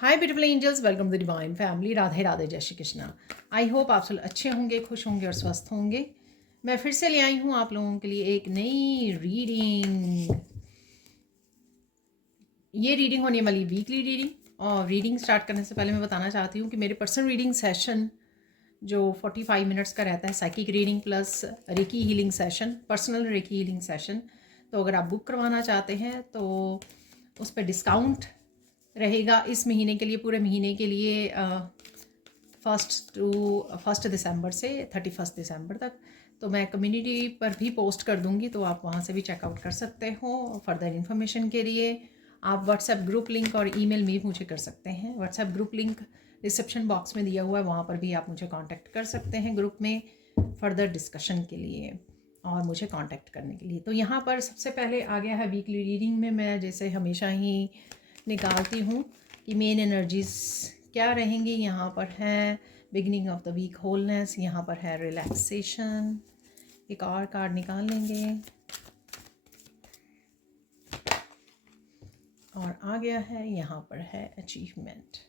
Hi beautiful angels, welcome to the divine family. Radhe Radhe, जय Shri Krishna. I hope आप सब अच्छे होंगे, खुश होंगे और स्वस्थ होंगे। मैं फिर से ले आई हूँ आप लोगों के लिए एक नई रीडिंग। ये रीडिंग होने वाली वीकली रीडिंग। और रीडिंग स्टार्ट करने से पहले मैं बताना चाहती हूँ कि मेरे पर्सनल रीडिंग सेशन जो 45 मिनट्स का रहता है, psychic reading plus recce healing session, personal recce healing session, तो अगर आप बुक करवाना चाहते हैं तो उस पर डिस्काउंट रहेगा इस महीने के लिए, पूरे महीने के लिए, 1 दिसंबर से 31 दिसंबर तक। तो मैं कम्युनिटी पर भी पोस्ट कर दूंगी, तो आप वहाँ से भी चेकआउट कर सकते हो। फर्दर इन्फॉर्मेशन के लिए आप व्हाट्सएप ग्रुप लिंक और ईमेल में मुझे कर सकते हैं। WhatsApp group link reception box में दिया हुआ है, वहाँ पर भी आप मुझे कांटेक्ट कर सकते हैं ग्रुप में फर्दर डिस्कशन के लिए और मुझे कांटेक्ट करने के लिए। तो यहाँ पर सबसे पहले आ गया है वीकली रीडिंग में, मैं जैसे हमेशा ही निकालती हूँ कि मेन एनर्जीज क्या रहेंगी। यहाँ पर है beginning of the week wholeness, यहाँ पर है रिलैक्सेशन। एक और कार्ड निकाल लेंगे और आ गया है, यहाँ पर है अचीवमेंट।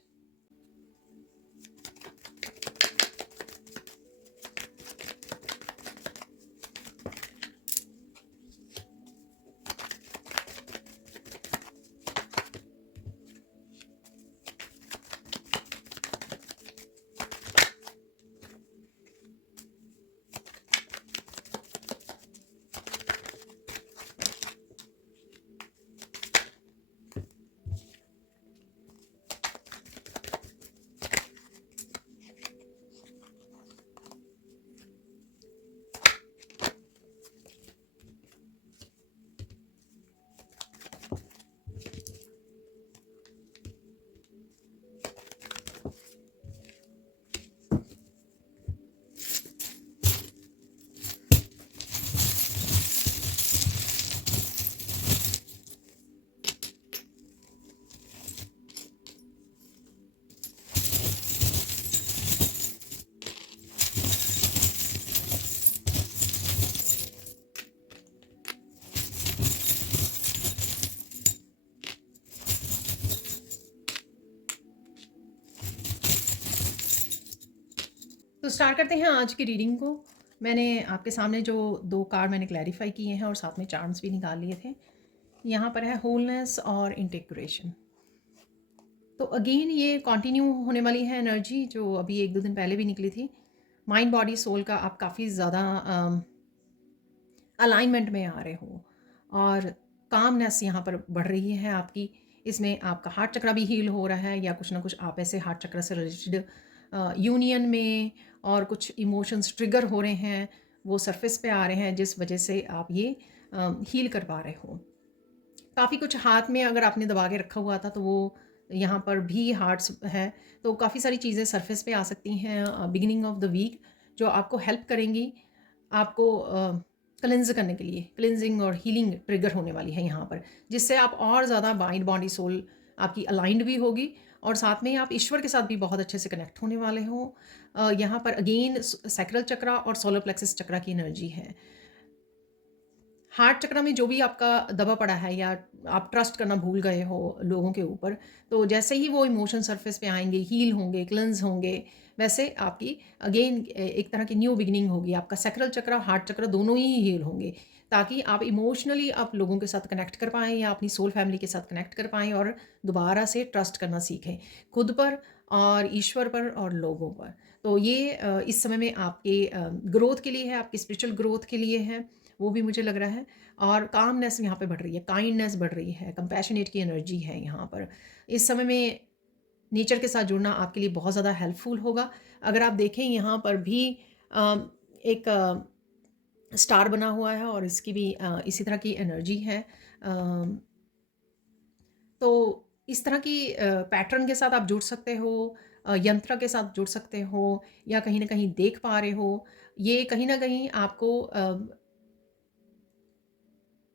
तो स्टार्ट करते हैं आज की रीडिंग को। मैंने आपके सामने जो 2 कार्ड मैंने क्लैरिफाई किए हैं और साथ में चार्म्स भी निकाल लिए थे। यहाँ पर है होलनेस और इंटीग्रेशन। तो अगेन ये कंटिन्यू होने वाली है एनर्जी जो अभी 1-2 दिन पहले भी निकली थी। माइंड बॉडी सोल का आप काफ़ी ज़्यादा अलाइनमेंट में आ रहे हो और कामनेस यहाँ पर बढ़ रही है आपकी। इसमें आपका हार्ट चक्र भी हील हो रहा है या कुछ ना कुछ आप ऐसे हार्ट चक्र से रिलेटेड यूनियन में और कुछ इमोशंस ट्रिगर हो रहे हैं, वो सरफेस पे आ रहे हैं जिस वजह से आप ये हील कर पा रहे हो। काफ़ी कुछ हाथ में अगर आपने दबा के रखा हुआ था तो वो यहाँ पर भी हार्ट्स है, तो काफ़ी सारी चीज़ें सरफेस पे आ सकती हैं बिगिनिंग ऑफ द वीक जो आपको हेल्प करेंगी, आपको क्लेंज करने के लिए। क्लिनजिंग और हीलिंग ट्रिगर होने वाली है यहाँ पर, जिससे आप और ज़्यादा माइंड बॉडी सोल आपकी अलाइंड भी होगी और साथ में आप ईश्वर के साथ भी बहुत अच्छे से कनेक्ट होने वाले हो। यहाँ पर अगेन सैक्रल चक्रा और सोलर प्लेक्सस चक्रा की एनर्जी है। हार्ट चक्र में जो भी आपका दबा पड़ा है या आप ट्रस्ट करना भूल गए हो लोगों के ऊपर, तो जैसे ही वो इमोशन सरफेस पे आएंगे, हील होंगे, क्लेंस होंगे, वैसे आपकी अगेन एक तरह की न्यू बिगिनिंग होगी। आपका सैक्रल चक्र, हार्ट चक्र दोनों ही हील होंगे ताकि आप इमोशनली आप लोगों के साथ कनेक्ट कर पाएँ या अपनी सोल फैमिली के साथ कनेक्ट कर पाएँ और दोबारा से ट्रस्ट करना सीखें खुद पर और ईश्वर पर और लोगों पर। तो ये इस समय में आपके ग्रोथ के लिए है, आपकी स्पिरिचुअल ग्रोथ के लिए है, वो भी मुझे लग रहा है। और कामनेस यहाँ पे बढ़ रही है, काइंडनेस बढ़ रही है, कंपैशनेट की एनर्जी है यहाँ पर। इस समय में नेचर के साथ जुड़ना आपके लिए बहुत ज़्यादा हेल्पफुल होगा। अगर आप देखें यहाँ पर भी एक स्टार बना हुआ है और इसकी भी इसी तरह की एनर्जी है। तो इस तरह की पैटर्न के साथ आप जुड़ सकते हो, यंत्र के साथ जुड़ सकते हो या कहीं ना कहीं देख पा रहे हो। ये कहीं ना कहीं आपको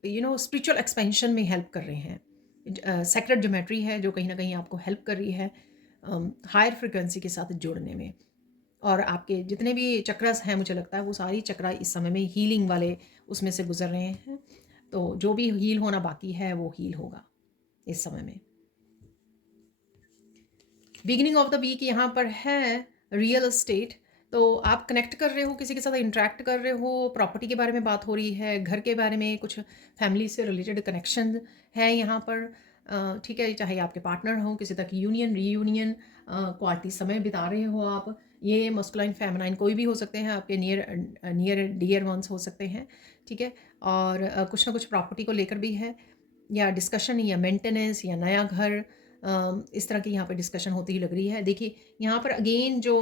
स्पिरिचुअल एक्सपेंशन में हेल्प कर रहे हैं। सेक्रेट ज्योमेट्री है जो कहीं ना कहीं आपको हेल्प कर रही है हायर फ्रिक्वेंसी के साथ जुड़ने में। और आपके जितने भी चक्रस हैं मुझे लगता है वो सारी चक्रा इस समय में हीलिंग वाले उसमें से गुजर रहे हैं। तो जो भी हील होना बाकी है वो हील होगा इस समय में। बिगिनिंग ऑफ द वीक यहाँ पर है रियल एस्टेट। तो आप कनेक्ट कर रहे हो, किसी के साथ इंटरेक्ट कर रहे हो, प्रॉपर्टी के बारे में बात हो रही है, घर के बारे में, कुछ फैमिली से रिलेटेड कनेक्शन है यहाँ पर। ठीक है, चाहे आपके पार्टनर हो, किसी तक यूनियन रीयूनियन, क्वालिटी समय बिता रहे हो आप। ये मस्कुलाइन फेमिनाइन कोई भी हो सकते हैं, आपके नियर नियर डियर वंस हो सकते हैं। ठीक है, और कुछ ना कुछ प्रॉपर्टी को लेकर भी है, या डिस्कशन या मेंटेनेंस या नया घर, इस तरह की यहाँ पे डिस्कशन होती ही लग रही है। देखिए यहाँ पर अगेन जो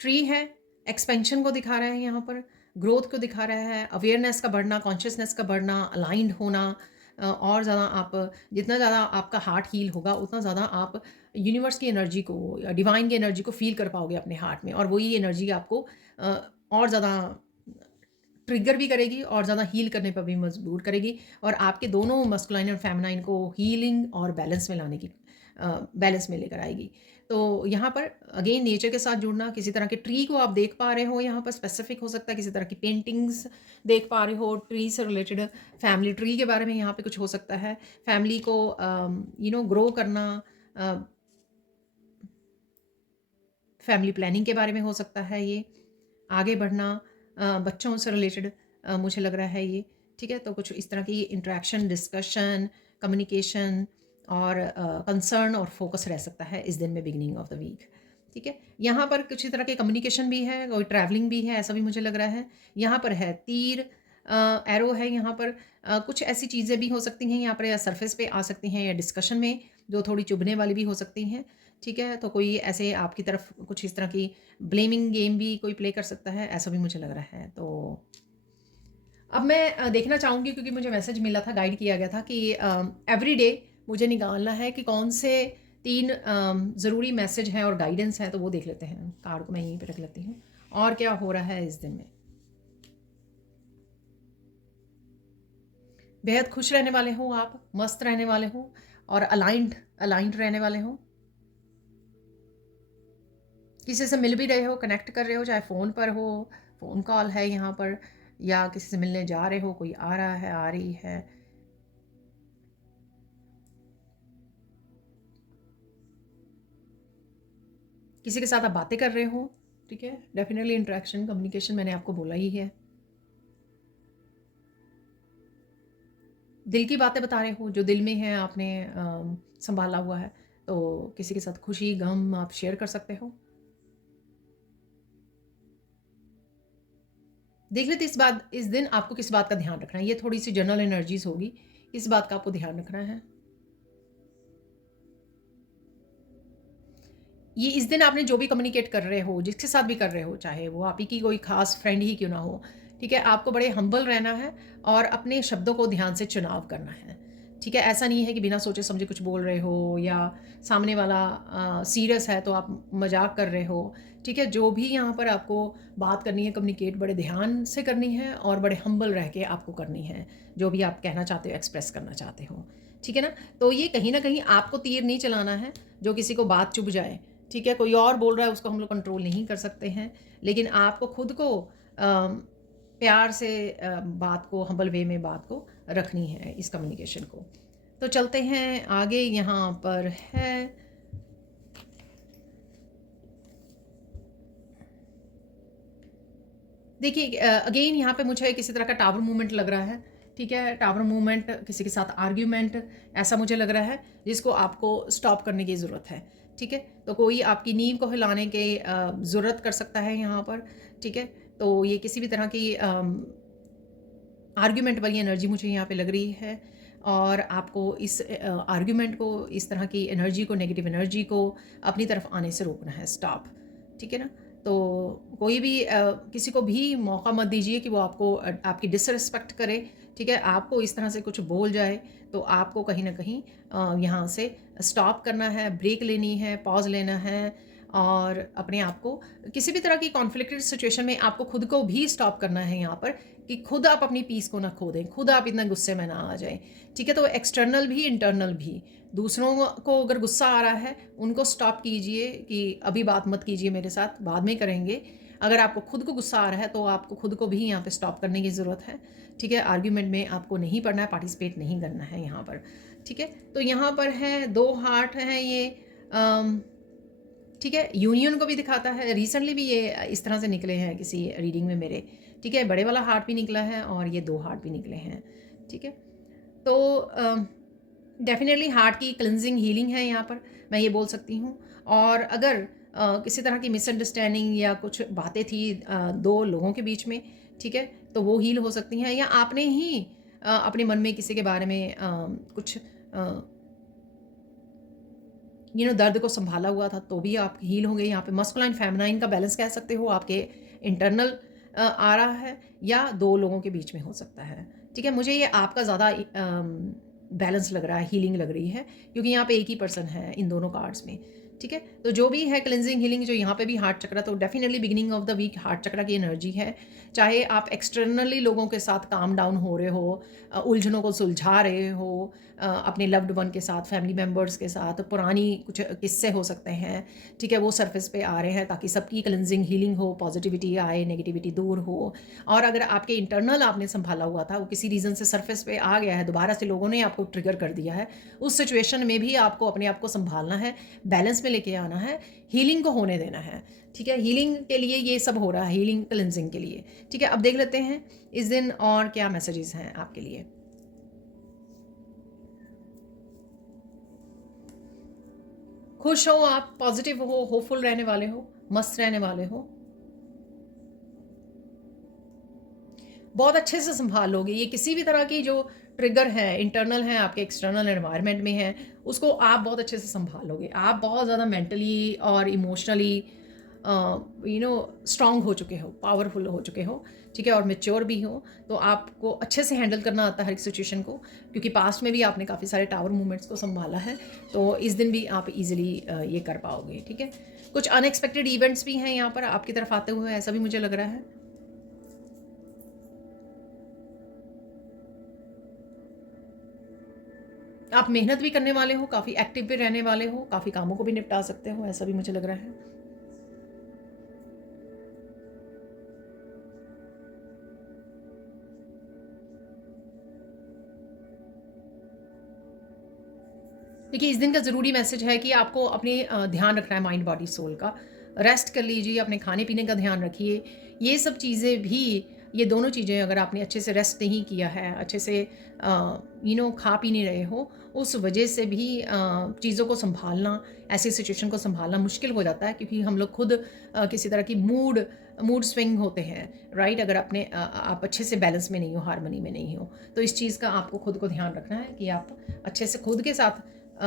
ट्री है, एक्सपेंशन को दिखा रहा है, यहाँ पर ग्रोथ को दिखा रहा है, अवेयरनेस का बढ़ना, कॉन्शियसनेस का बढ़ना, अलाइंड होना। और ज़्यादा आप, जितना ज़्यादा आपका हार्ट हील होगा, उतना ज़्यादा आप यूनिवर्स की एनर्जी को या डिवाइन की एनर्जी को फील कर पाओगे अपने हार्ट में, और वही एनर्जी आपको और ज़्यादा ट्रिगर भी करेगी और ज़्यादा हील करने पर भी मजबूर करेगी, और आपके दोनों मस्कुलाइन और फेमिनाइन को हीलिंग और बैलेंस में लाने की, बैलेंस में लेकर आएगी। तो यहाँ पर अगेन नेचर के साथ जुड़ना, किसी तरह के ट्री को आप देख पा रहे हो, यहाँ पर स्पेसिफिक हो सकता है, किसी तरह की पेंटिंग्स देख पा रहे हो, ट्री से रिलेटेड, फैमिली ट्री के बारे में यहाँ पे कुछ हो सकता है, फैमिली को ग्रो करना, फैमिली प्लानिंग के बारे में हो सकता है, ये आगे बढ़ना, बच्चों से रिलेटेड मुझे लग रहा है ये। ठीक है, तो कुछ इस तरह की इंटरेक्शन, डिस्कशन, कम्युनिकेशन और कंसर्न और फोकस रह सकता है इस दिन में, बिगिनिंग ऑफ द वीक। ठीक है, यहाँ पर कुछ तरह के कम्युनिकेशन भी है, कोई ट्रैवलिंग भी है, ऐसा भी मुझे लग रहा है। यहाँ पर है तीर, एरो है यहाँ पर। कुछ ऐसी चीज़ें भी हो सकती हैं यहाँ पर, या सरफेस पे आ सकती हैं, या डिस्कशन में जो थोड़ी चुभने वाली भी हो सकती हैं। ठीक है, तो कोई ऐसे आपकी तरफ कुछ इस तरह की ब्लेमिंग गेम भी कोई प्ले कर सकता है, ऐसा भी मुझे लग रहा है। तो अब मैं देखना चाहूँगी, क्योंकि मुझे मैसेज मिला था, गाइड किया गया था कि एवरी डे मुझे निकालना है कि कौन से 3 ज़रूरी मैसेज हैं और गाइडेंस है, तो वो देख लेते हैं। कार्ड को मैं यहीं पे रख लेती हूँ, और क्या हो रहा है इस दिन में। बेहद खुश रहने वाले हो आप, मस्त रहने वाले हो, और अलाइंड अलाइंड रहने वाले हो। किसी से मिल भी रहे हो, कनेक्ट कर रहे हो, चाहे फ़ोन पर हो, फ़ोन कॉल है यहाँ पर, या किसी से मिलने जा रहे हो, कोई आ रहा है, आ रही है। किसी के साथ आप बातें कर रहे हो। ठीक है, डेफिनेटली इंटरेक्शन, कम्युनिकेशन मैंने आपको बोला ही है। दिल की बातें बता रहे हो, जो दिल में है आपने संभाला हुआ है, तो किसी के साथ खुशी गम आप शेयर कर सकते हो। देख लेते इस दिन आपको किस बात का ध्यान रखना है। ये थोड़ी सी जनरल एनर्जीज होगी, इस बात का आपको ध्यान रखना है। ये इस दिन आपने जो भी कम्युनिकेट कर रहे हो, जिसके साथ भी कर रहे हो, चाहे वो आप ही की कोई खास फ्रेंड ही क्यों ना हो, ठीक है, आपको बड़े हम्बल रहना है और अपने शब्दों को ध्यान से चुनाव करना है। ठीक है, ऐसा नहीं है कि बिना सोचे समझे कुछ बोल रहे हो, या सामने वाला सीरियस है तो आप मजाक कर रहे हो। ठीक है, जो भी यहाँ पर आपको बात करनी है, कम्युनिकेट बड़े ध्यान से करनी है और बड़े हम्बल रह के आपको करनी है, जो भी आप कहना चाहते हो, एक्सप्रेस करना चाहते हो। ठीक है ना, तो ये कहीं ना कहीं आपको तीर नहीं चलाना है जो किसी को बात चुभ जाए। ठीक है, कोई और बोल रहा है, उसको हम लोग कंट्रोल नहीं कर सकते हैं, लेकिन आपको खुद को प्यार से बात को, हम्बल वे में बात को रखनी है, इस कम्युनिकेशन को। तो चलते हैं आगे। यहाँ पर है देखिए, अगेन यहाँ पे मुझे किसी तरह का टावर मूवमेंट लग रहा है। ठीक है, टावर मूवमेंट, किसी के साथ आर्ग्यूमेंट, ऐसा मुझे लग रहा है, जिसको आपको स्टॉप करने की ज़रूरत है। ठीक है, तो कोई आपकी नींव को हिलाने की ज़रूरत कर सकता है यहाँ पर। ठीक है, तो ये किसी भी तरह की आर्ग्यूमेंट वाली एनर्जी मुझे यहाँ पे लग रही है, और आपको इस आर्ग्यूमेंट को, इस तरह की एनर्जी को, नेगेटिव एनर्जी को अपनी तरफ आने से रोकना है, स्टॉप। ठीक है ना, तो कोई भी किसी को भी मौका मत दीजिए कि वो आपको आपकी डिसरिस्पेक्ट करे। ठीक है, आपको इस तरह से कुछ बोल जाए तो आपको कहीं ना कहीं यहाँ से स्टॉप करना है, ब्रेक लेनी है, पॉज लेना है, और अपने आप को किसी भी तरह की कॉन्फ्लिक्टेड सिचुएशन में आपको खुद को भी स्टॉप करना है यहाँ पर, कि खुद आप अपनी पीस को ना खो दें, खुद आप इतना गुस्से में ना आ जाएं। ठीक है, तो एक्सटर्नल भी इंटरनल भी, दूसरों को अगर गुस्सा आ रहा है उनको स्टॉप कीजिए कि अभी बात मत कीजिए मेरे साथ, बाद में करेंगे। अगर आपको खुद को गुस्सा आ रहा है तो आपको खुद को भी यहाँ पे स्टॉप करने की ज़रूरत है। ठीक है, आर्ग्यूमेंट में आपको नहीं पढ़ना है, पार्टिसिपेट नहीं करना है यहाँ पर। ठीक है। तो यहाँ पर है 2 हार्ट हैं ये, अम, ठीक है। यूनियन को भी दिखाता है, रिसेंटली भी ये इस तरह से निकले हैं किसी रीडिंग में मेरे, ठीक है। बड़े वाला हार्ट भी निकला है और ये 2 हार्ट भी निकले हैं, ठीक है। तो डेफ़िनेटली हार्ट की क्लिनजिंग हीलिंग है यहाँ पर, मैं ये बोल सकती हूँ। और अगर किसी तरह की मिसअंडरस्टैंडिंग या कुछ बातें थी 2 लोगों के बीच में, ठीक है, तो वो हील हो सकती हैं, या आपने ही अपने मन में किसी के बारे में कुछ दर्द को सँभाला हुआ था, तो भी आप हील होंगे। यहाँ पे मस्कुलाइन फेमिनाइन का बैलेंस कह सकते हो, आपके इंटरनल आ रहा है, या 2 लोगों के बीच में हो सकता है, ठीक है। मुझे ये आपका ज़्यादा बैलेंस लग रहा है, हीलिंग लग रही है, क्योंकि यहाँ पे एक ही पर्सन है इन दोनों कार्ड्स में, ठीक है। तो जो भी है क्लिनजिंग हीलिंग, जो यहाँ पे भी हार्ट चक्रा, तो definitely beginning of the week heart chakra की एनर्जी है। चाहे आप एक्सटर्नली लोगों के साथ काम डाउन हो रहे हो, उलझनों को सुलझा रहे हो, अपने लव्ड वन के साथ, फैमिली मेम्बर्स के साथ, पुरानी कुछ किस्से हो सकते हैं, ठीक है, वो सरफेस पे आ रहे हैं, ताकि सबकी क्लिनजिंग हीलिंग हो, पॉजिटिविटी आए, नेगेटिविटी दूर हो। और अगर आपके इंटरनल आपने संभाला हुआ था, वो किसी रीज़न से सरफेस पे आ गया है, दोबारा से लोगों ने आपको ट्रिगर कर दिया है, उस सिचुएशन में भी आपको अपने आप को संभालना है, बैलेंस में लेके आना है, हीलिंग को होने देना है, ठीक है। हीलिंग के लिए ये सब हो रहा है, हीलिंग क्लिनजिंग के लिए, ठीक है। अब देख लेते हैं इस दिन और क्या मैसेजेस हैं आपके लिए। खुश हो आप, पॉजिटिव हो, होपफुल रहने वाले हो, मस्त रहने वाले हो, बहुत अच्छे से संभालोगे। ये किसी भी तरह की जो ट्रिगर है, इंटरनल है, आपके एक्सटर्नल एनवायरनमेंट में है, उसको आप बहुत अच्छे से संभालोगे। आप बहुत ज़्यादा मेंटली और इमोशनली स्ट्रांग हो चुके हो, पावरफुल हो चुके हो, ठीक है, और मेच्योर भी हो। तो आपको अच्छे से हैंडल करना आता है हर एक सिचुएशन को, क्योंकि पास्ट में भी आपने काफ़ी सारे टावर मूवमेंट्स को संभाला है। तो इस दिन भी आप इजीली ये कर पाओगे, ठीक है। कुछ अनएक्सपेक्टेड इवेंट्स भी हैं यहाँ पर आपकी तरफ आते हुए, ऐसा भी मुझे लग रहा है। आप मेहनत भी करने वाले हो, काफ़ी एक्टिव भी रहने वाले हो, काफ़ी कामों को भी निपटा सकते हो, ऐसा भी मुझे लग रहा है। देखिए, इस दिन का ज़रूरी मैसेज है कि आपको अपने ध्यान रखना है, माइंड बॉडी सोल का। रेस्ट कर लीजिए, अपने खाने-पीने का ध्यान रखिए। ये सब चीज़ें भी, ये दोनों चीज़ें अगर आपने अच्छे से रेस्ट नहीं किया है, अच्छे से खा पी नहीं रहे हो, उस वजह से भी चीज़ों को सँभालना, ऐसी सिचुएशन को सँभालना मुश्किल हो जाता है, क्योंकि हम लोग खुद किसी तरह की मूड मूड स्विंग होते हैं, राइट? अगर आप अच्छे से बैलेंस में नहीं हो, हार्मनी में नहीं हो। तो इस चीज़ का आपको खुद को ध्यान रखना है कि आप अच्छे से खुद के साथ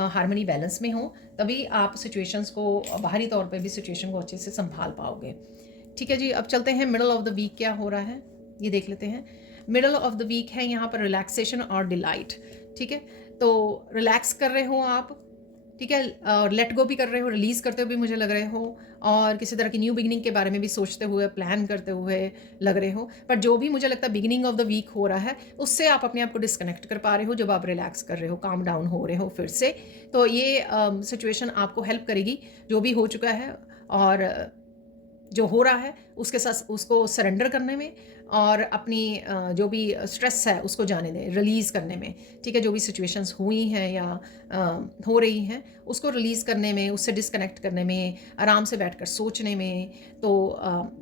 हार्मनी बैलेंस में हो, तभी आप सिचुएशंस को, बाहरी तौर पे भी सिचुएशन को अच्छे से संभाल पाओगे। ठीक है जी, अब चलते हैं मिडल ऑफ द वीक क्या हो रहा है, ये देख लेते हैं। मिडल ऑफ द वीक है यहाँ पर रिलैक्सेशन और डिलाइट, ठीक है। तो रिलैक्स कर रहे हो आप, ठीक है, और लेट गो भी कर रहे हो, रिलीज़ करते हुए भी मुझे लग रहे हो, और किसी तरह की न्यू बिगिनिंग के बारे में भी सोचते हुए, प्लान करते हुए लग रहे हो। पर जो भी मुझे लगता है बिगिनिंग ऑफ द वीक हो रहा है, उससे आप अपने आप को डिस्कनेक्ट कर पा रहे हो, जब आप रिलैक्स कर रहे हो, काम डाउन हो रहे हो फिर से। तो ये सिचुएशन आपको हेल्प करेगी, जो भी हो चुका है और जो हो रहा है उसके साथ उसको सरेंडर करने में, और अपनी जो भी स्ट्रेस है उसको जाने दें, रिलीज़ करने में, ठीक है। जो भी सिचुएशंस हुई हैं या हो रही हैं, उसको रिलीज़ करने में, उससे डिस्कनेक्ट करने में, आराम से बैठकर सोचने में। तो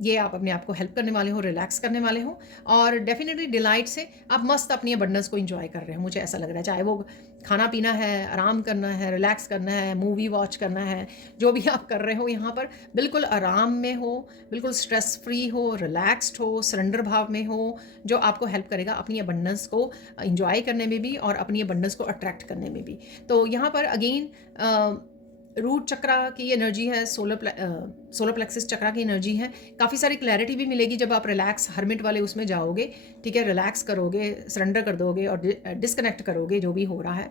ये आप अपने आप को हेल्प करने वाले हो, रिलैक्स करने वाले हो, और डेफिनेटली डिलाइट से आप मस्त अपनी अबंडेंस को एंजॉय कर रहे हो, मुझे ऐसा लग रहा है। चाहे वो खाना पीना है, आराम करना है, रिलैक्स करना है, मूवी वॉच करना है, जो भी आप कर रहे हो यहाँ पर बिल्कुल आराम में हो, बिल्कुल स्ट्रेस फ्री हो, रिलैक्स्ड हो, सरेंडर भाव में हो, जो आपको हेल्प करेगा अपनी अबंडेंस को एंजॉय करने में भी और अपनी अबंडेंस को अट्रैक्ट करने में भी। तो यहाँ पर अगेन रूट चक्रा की एनर्जी है, सोलर प्लेक्सिस चक्रा की एनर्जी है। काफ़ी सारी क्लैरिटी भी मिलेगी जब आप रिलैक्स हर्मिट वाले उसमें जाओगे, ठीक है, रिलैक्स करोगे, सरेंडर कर दोगे और डिस्कनेक्ट करोगे जो भी हो रहा है,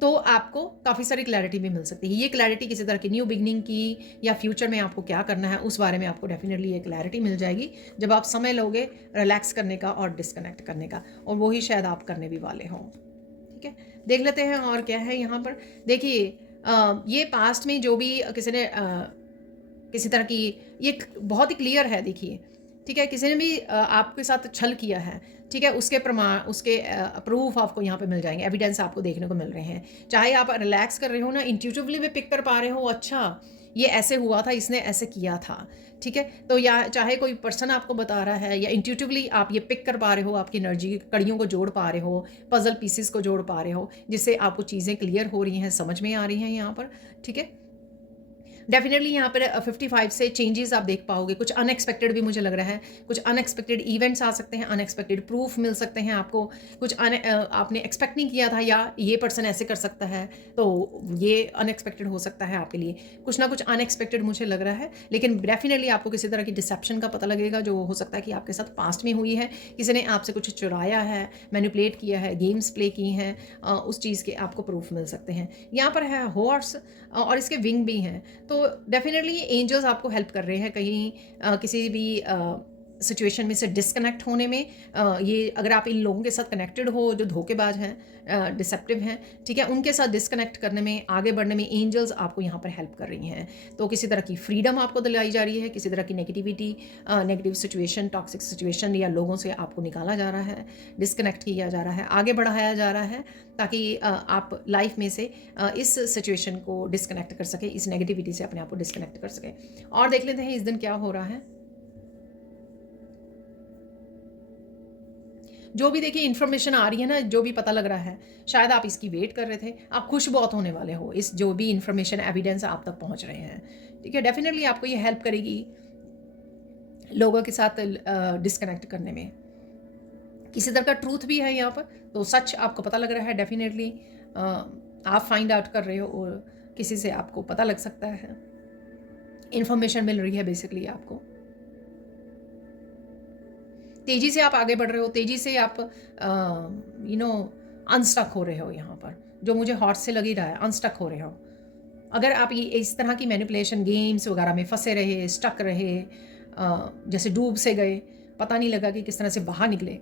तो आपको काफ़ी सारी क्लैरिटी भी मिल सकती है। ये क्लैरिटी किसी तरह की न्यू बिगनिंग की या फ्यूचर में आपको क्या करना है उस बारे में आपको डेफिनेटली ये क्लैरिटी मिल जाएगी, जब आप समय लोगे रिलैक्स करने का और डिस्कनेक्ट करने का, और वही शायद आप करने भी वाले हों, ठीक है। देख लेते हैं और क्या है यहाँ पर। देखिए, ये पास्ट में जो भी किसी ने किसी तरह की, ये बहुत ही क्लियर है, देखिए, ठीक है? किसी ने भी आपके साथ छल किया है, ठीक है? उसके प्रमाण, उसके प्रूफ आपको यहाँ पे मिल जाएँगे, एविडेंस आपको देखने को मिल रहे हैं। चाहे आप रिलैक्स कर रहे हो ना, इंट्यूटिवली भी पिक कर पा रहे हो, अच्छा, ये ऐसे हुआ था, इसने ऐसे किया था, ठीक है? तो या चाहे कोई पर्सन आपको बता रहा है, या इंट्यूटिवली आप ये पिक कर पा रहे हो, आपकी एनर्जी की कड़ियों को जोड़ पा रहे हो, पज़ल पीसेस को जोड़ पा रहे हो, जिससे आपको चीज़ें क्लियर हो रही हैं, समझ में आ रही हैं यहाँ पर, ठीक है? डेफ़िनेटली यहाँ पर 55 से चेंजेस आप देख पाओगे, कुछ अनएक्सपेक्टेड भी मुझे लग रहा है, कुछ अनएक्सपेक्टेड इवेंट्स आ सकते हैं, अनएक्सपेक्टेड प्रूफ मिल सकते हैं आपको, कुछ आपने एक्सपेक्ट नहीं किया था, या ये पर्सन ऐसे कर सकता है, तो ये अनएक्सपेक्टेड हो सकता है आपके लिए। कुछ ना कुछ अनएक्सपेक्टेड मुझे लग रहा है, लेकिन डेफ़िनेटली आपको किसी तरह की डिसेप्शन का पता लगेगा, जो हो सकता है कि आपके साथ पास्ट में हुई है, किसी ने आपसे कुछ चुराया है, मैनिपुलेट किया है, गेम्स प्ले की हैं, उस चीज़ के आपको प्रूफ मिल सकते हैं। यहाँ पर है हॉर्स, और इसके विंग भी हैं, तो डेफिनेटली एंजल्स आपको हेल्प कर रहे हैं कहीं किसी भी सिचुएशन में से डिस्कनेक्ट होने में। ये अगर आप इन लोगों के साथ कनेक्टेड हो जो धोखेबाज हैं, डिसेप्टिव हैं, ठीक है, उनके साथ डिस्कनेक्ट करने में, आगे बढ़ने में एंजल्स आपको यहाँ पर हेल्प कर रही हैं। तो किसी तरह की फ्रीडम आपको दिलाई जा रही है, किसी तरह की negativity, negative situation, toxic situation या लोगों से आपको निकाला जा रहा है, डिस्कनेक्ट किया जा रहा है, आगे बढ़ाया जा रहा है, ताकि आप लाइफ में से इस सिचुएशन को डिस्कनेक्ट कर सके, इस नेगेटिविटी से अपने आप को डिस्कनेक्ट कर सके। और देख लेते हैं इस दिन क्या हो रहा है। जो भी देखिए इन्फॉर्मेशन आ रही है ना, जो भी पता लग रहा है, शायद आप इसकी वेट कर रहे थे, आप खुश बहुत होने वाले हो इस जो भी इन्फॉर्मेशन, एविडेंस आप तक पहुंच रहे हैं, ठीक है? डेफिनेटली आपको ये हेल्प करेगी लोगों के साथ डिस्कनेक्ट करने में। किसी तरह का ट्रूथ भी है यहाँ पर, तो सच आपको पता लग रहा है, डेफिनेटली आप फाइंड आउट कर रहे हो, और किसी से आपको पता लग सकता है, इन्फॉर्मेशन मिल रही है बेसिकली आपको। तेज़ी से आप आगे बढ़ रहे हो, तेज़ी से आप अनस्टक हो रहे हो यहाँ पर, जो मुझे हॉर्स से लग ही रहा है, अनस्टक हो रहे हो। अगर आप ये इस तरह की मैनिपुलेशन गेम्स वगैरह में फंसे रहे, स्टक रहे, जैसे डूब से गए, पता नहीं लगा कि किस तरह से बाहर निकले,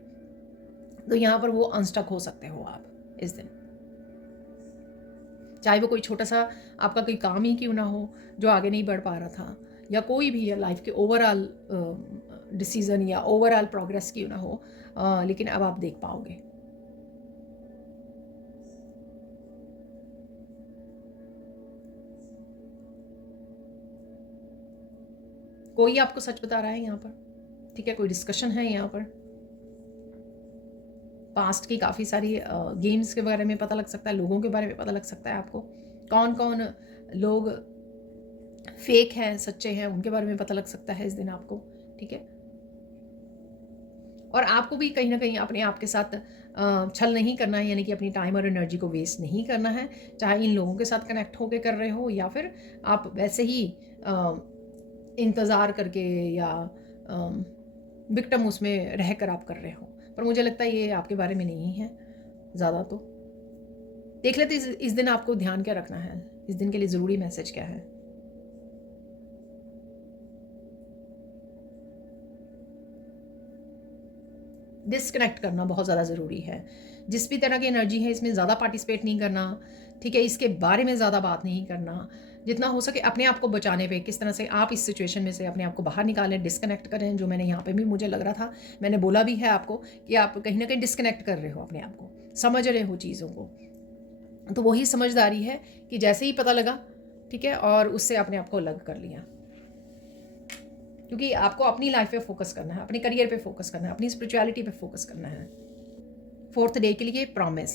तो यहाँ पर वो अनस्टक हो सकते हो आप इस दिन। चाहे वो कोई छोटा सा आपका कोई काम ही क्यों ना हो जो आगे नहीं बढ़ पा रहा था, या कोई भी लाइफ के ओवरऑल डिसीजन या ओवरऑल प्रोग्रेस क्यों ना हो, लेकिन अब आप देख पाओगे। कोई आपको सच बता रहा है यहाँ पर, ठीक है? कोई डिस्कशन है यहाँ पर, पास्ट की काफ़ी सारी गेम्स के बारे में पता लग सकता है, लोगों के बारे में पता लग सकता है आपको, कौन कौन लोग फेक हैं, सच्चे हैं, उनके बारे में पता लग सकता है इस दिन आपको, ठीक है? और आपको भी कहीं ना कहीं अपने आप के साथ छल नहीं करना है, यानी कि अपनी टाइम और एनर्जी को वेस्ट नहीं करना है, चाहे इन लोगों के साथ कनेक्ट होकर कर रहे हो, या फिर आप वैसे ही इंतज़ार करके, या विक्टिम उसमें रह कर आप कर रहे हो। पर मुझे लगता है ये आपके बारे में नहीं है ज़्यादा। तो देख लेते इस दिन आपको ध्यान क्या रखना है, इस दिन के लिए ज़रूरी मैसेज क्या है। डिस्कनेक्ट करना बहुत ज़्यादा ज़रूरी है। जिस भी तरह की एनर्जी है इसमें ज़्यादा पार्टिसिपेट नहीं करना, ठीक है? इसके बारे में ज़्यादा बात नहीं करना, जितना हो सके अपने आप को बचाने पे, किस तरह से आप इस सिचुएशन में से अपने आप को बाहर निकालें, डिस्कनेक्ट करें। जो मैंने यहाँ पे भी मुझे लग रहा था, मैंने बोला भी है आपको कि आप कहीं ना कहीं डिस्कनेक्ट कर रहे हो अपने आप को, समझ रहे हो चीज़ों को, तो वही समझदारी है कि जैसे ही पता लगा, ठीक है, और उससे अपने आप को अलग कर लिया। क्योंकि आपको अपनी लाइफ पे फोकस करना है, अपने करियर पे फोकस करना है, अपनी स्पिरिचुअलिटी पे फोकस करना है। 4th डे के लिए प्रॉमिस,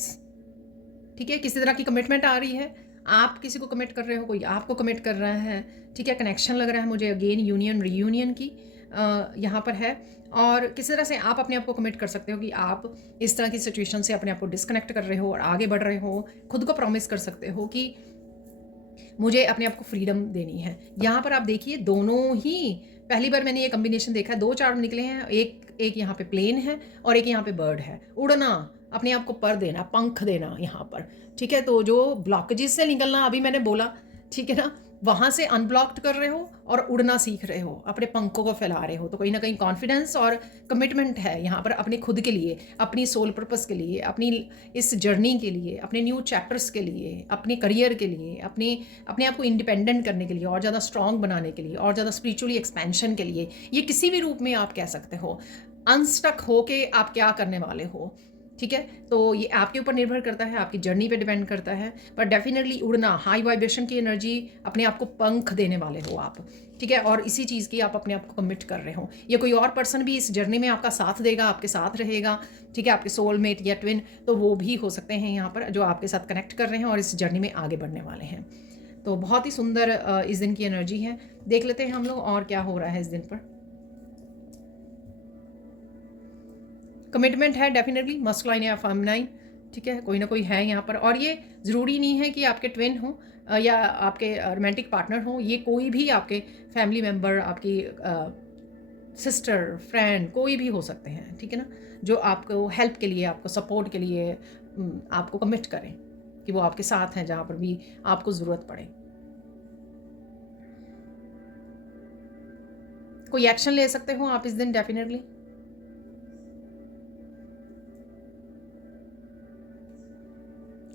ठीक है? किसी तरह की कमिटमेंट आ रही है, आप किसी को कमिट कर रहे हो, कोई आपको कमिट कर रहा है, ठीक है? कनेक्शन लग रहा है मुझे, अगेन यूनियन रीयूनियन की यहाँ पर है। और किसी तरह से आप अपने आप को कमिट कर सकते हो कि आप इस तरह की सिचुएशन से अपने आप को डिस्कनेक्ट कर रहे हो और आगे बढ़ रहे हो। खुद को प्रॉमिस कर सकते हो कि मुझे अपने आप को फ्रीडम देनी है। यहाँ पर आप देखिए, दोनों ही पहली बार मैंने ये कॉम्बिनेशन देखा है, 2 चार्ट निकले हैं, एक यहाँ पे प्लेन है और एक यहाँ पे बर्ड है। उड़ना, अपने आप को पर देना, पंख देना यहाँ पर, ठीक है? तो जो ब्लॉकेजेस से निकलना, अभी मैंने बोला, ठीक है ना, वहाँ से अनब्लॉक्ड कर रहे हो और उड़ना सीख रहे हो, अपने पंखों को फैला रहे हो। तो कहीं न कहीं कॉन्फिडेंस और कमिटमेंट है यहाँ पर अपने खुद के लिए, अपनी सोल पर्पस के लिए, अपनी इस जर्नी के लिए, अपने न्यू चैप्टर्स के लिए, अपने करियर के लिए, अपने अपने आप को इंडिपेंडेंट करने के लिए, और ज़्यादा स्ट्रॉन्ग बनाने के लिए, और ज़्यादा स्पिरिचुअली एक्सपेंशन के लिए। ये किसी भी रूप में आप कह सकते हो। अनस्टक होके आप क्या करने वाले हो, ठीक है? तो ये आपके ऊपर निर्भर करता है, आपकी जर्नी पे डिपेंड करता है। पर डेफ़िनेटली उड़ना, हाई वाइब्रेशन की एनर्जी, अपने आप को पंख देने वाले हो आप, ठीक है? और इसी चीज़ की आप अपने आप को कमिट कर रहे हो। या कोई और पर्सन भी इस जर्नी में आपका साथ देगा, आपके साथ रहेगा, ठीक है? आपके सोलमेट या ट्विन, तो वो भी हो सकते हैं यहाँ पर, जो आपके साथ कनेक्ट कर रहे हैं और इस जर्नी में आगे बढ़ने वाले हैं। तो बहुत ही सुंदर इस दिन की एनर्जी है। देख लेते हैं हम लोग और क्या हो रहा है इस दिन पर। कमिटमेंट है डेफिनेटली, मस्कुलाइन या फेमिनाइन, ठीक है? कोई ना कोई है यहाँ पर। और ये ज़रूरी नहीं है कि आपके ट्विन हों या आपके रोमांटिक पार्टनर हों। ये कोई भी आपके फैमिली मेम्बर, आपकी सिस्टर, फ्रेंड, कोई भी हो सकते हैं, ठीक है ना? जो आपको हेल्प के लिए, आपको सपोर्ट के लिए आपको कमिट करें कि वो आपके साथ हैं जहाँ पर भी आपको ज़रूरत पड़े। कोई एक्शन ले सकते हो आप इस दिन डेफिनेटली।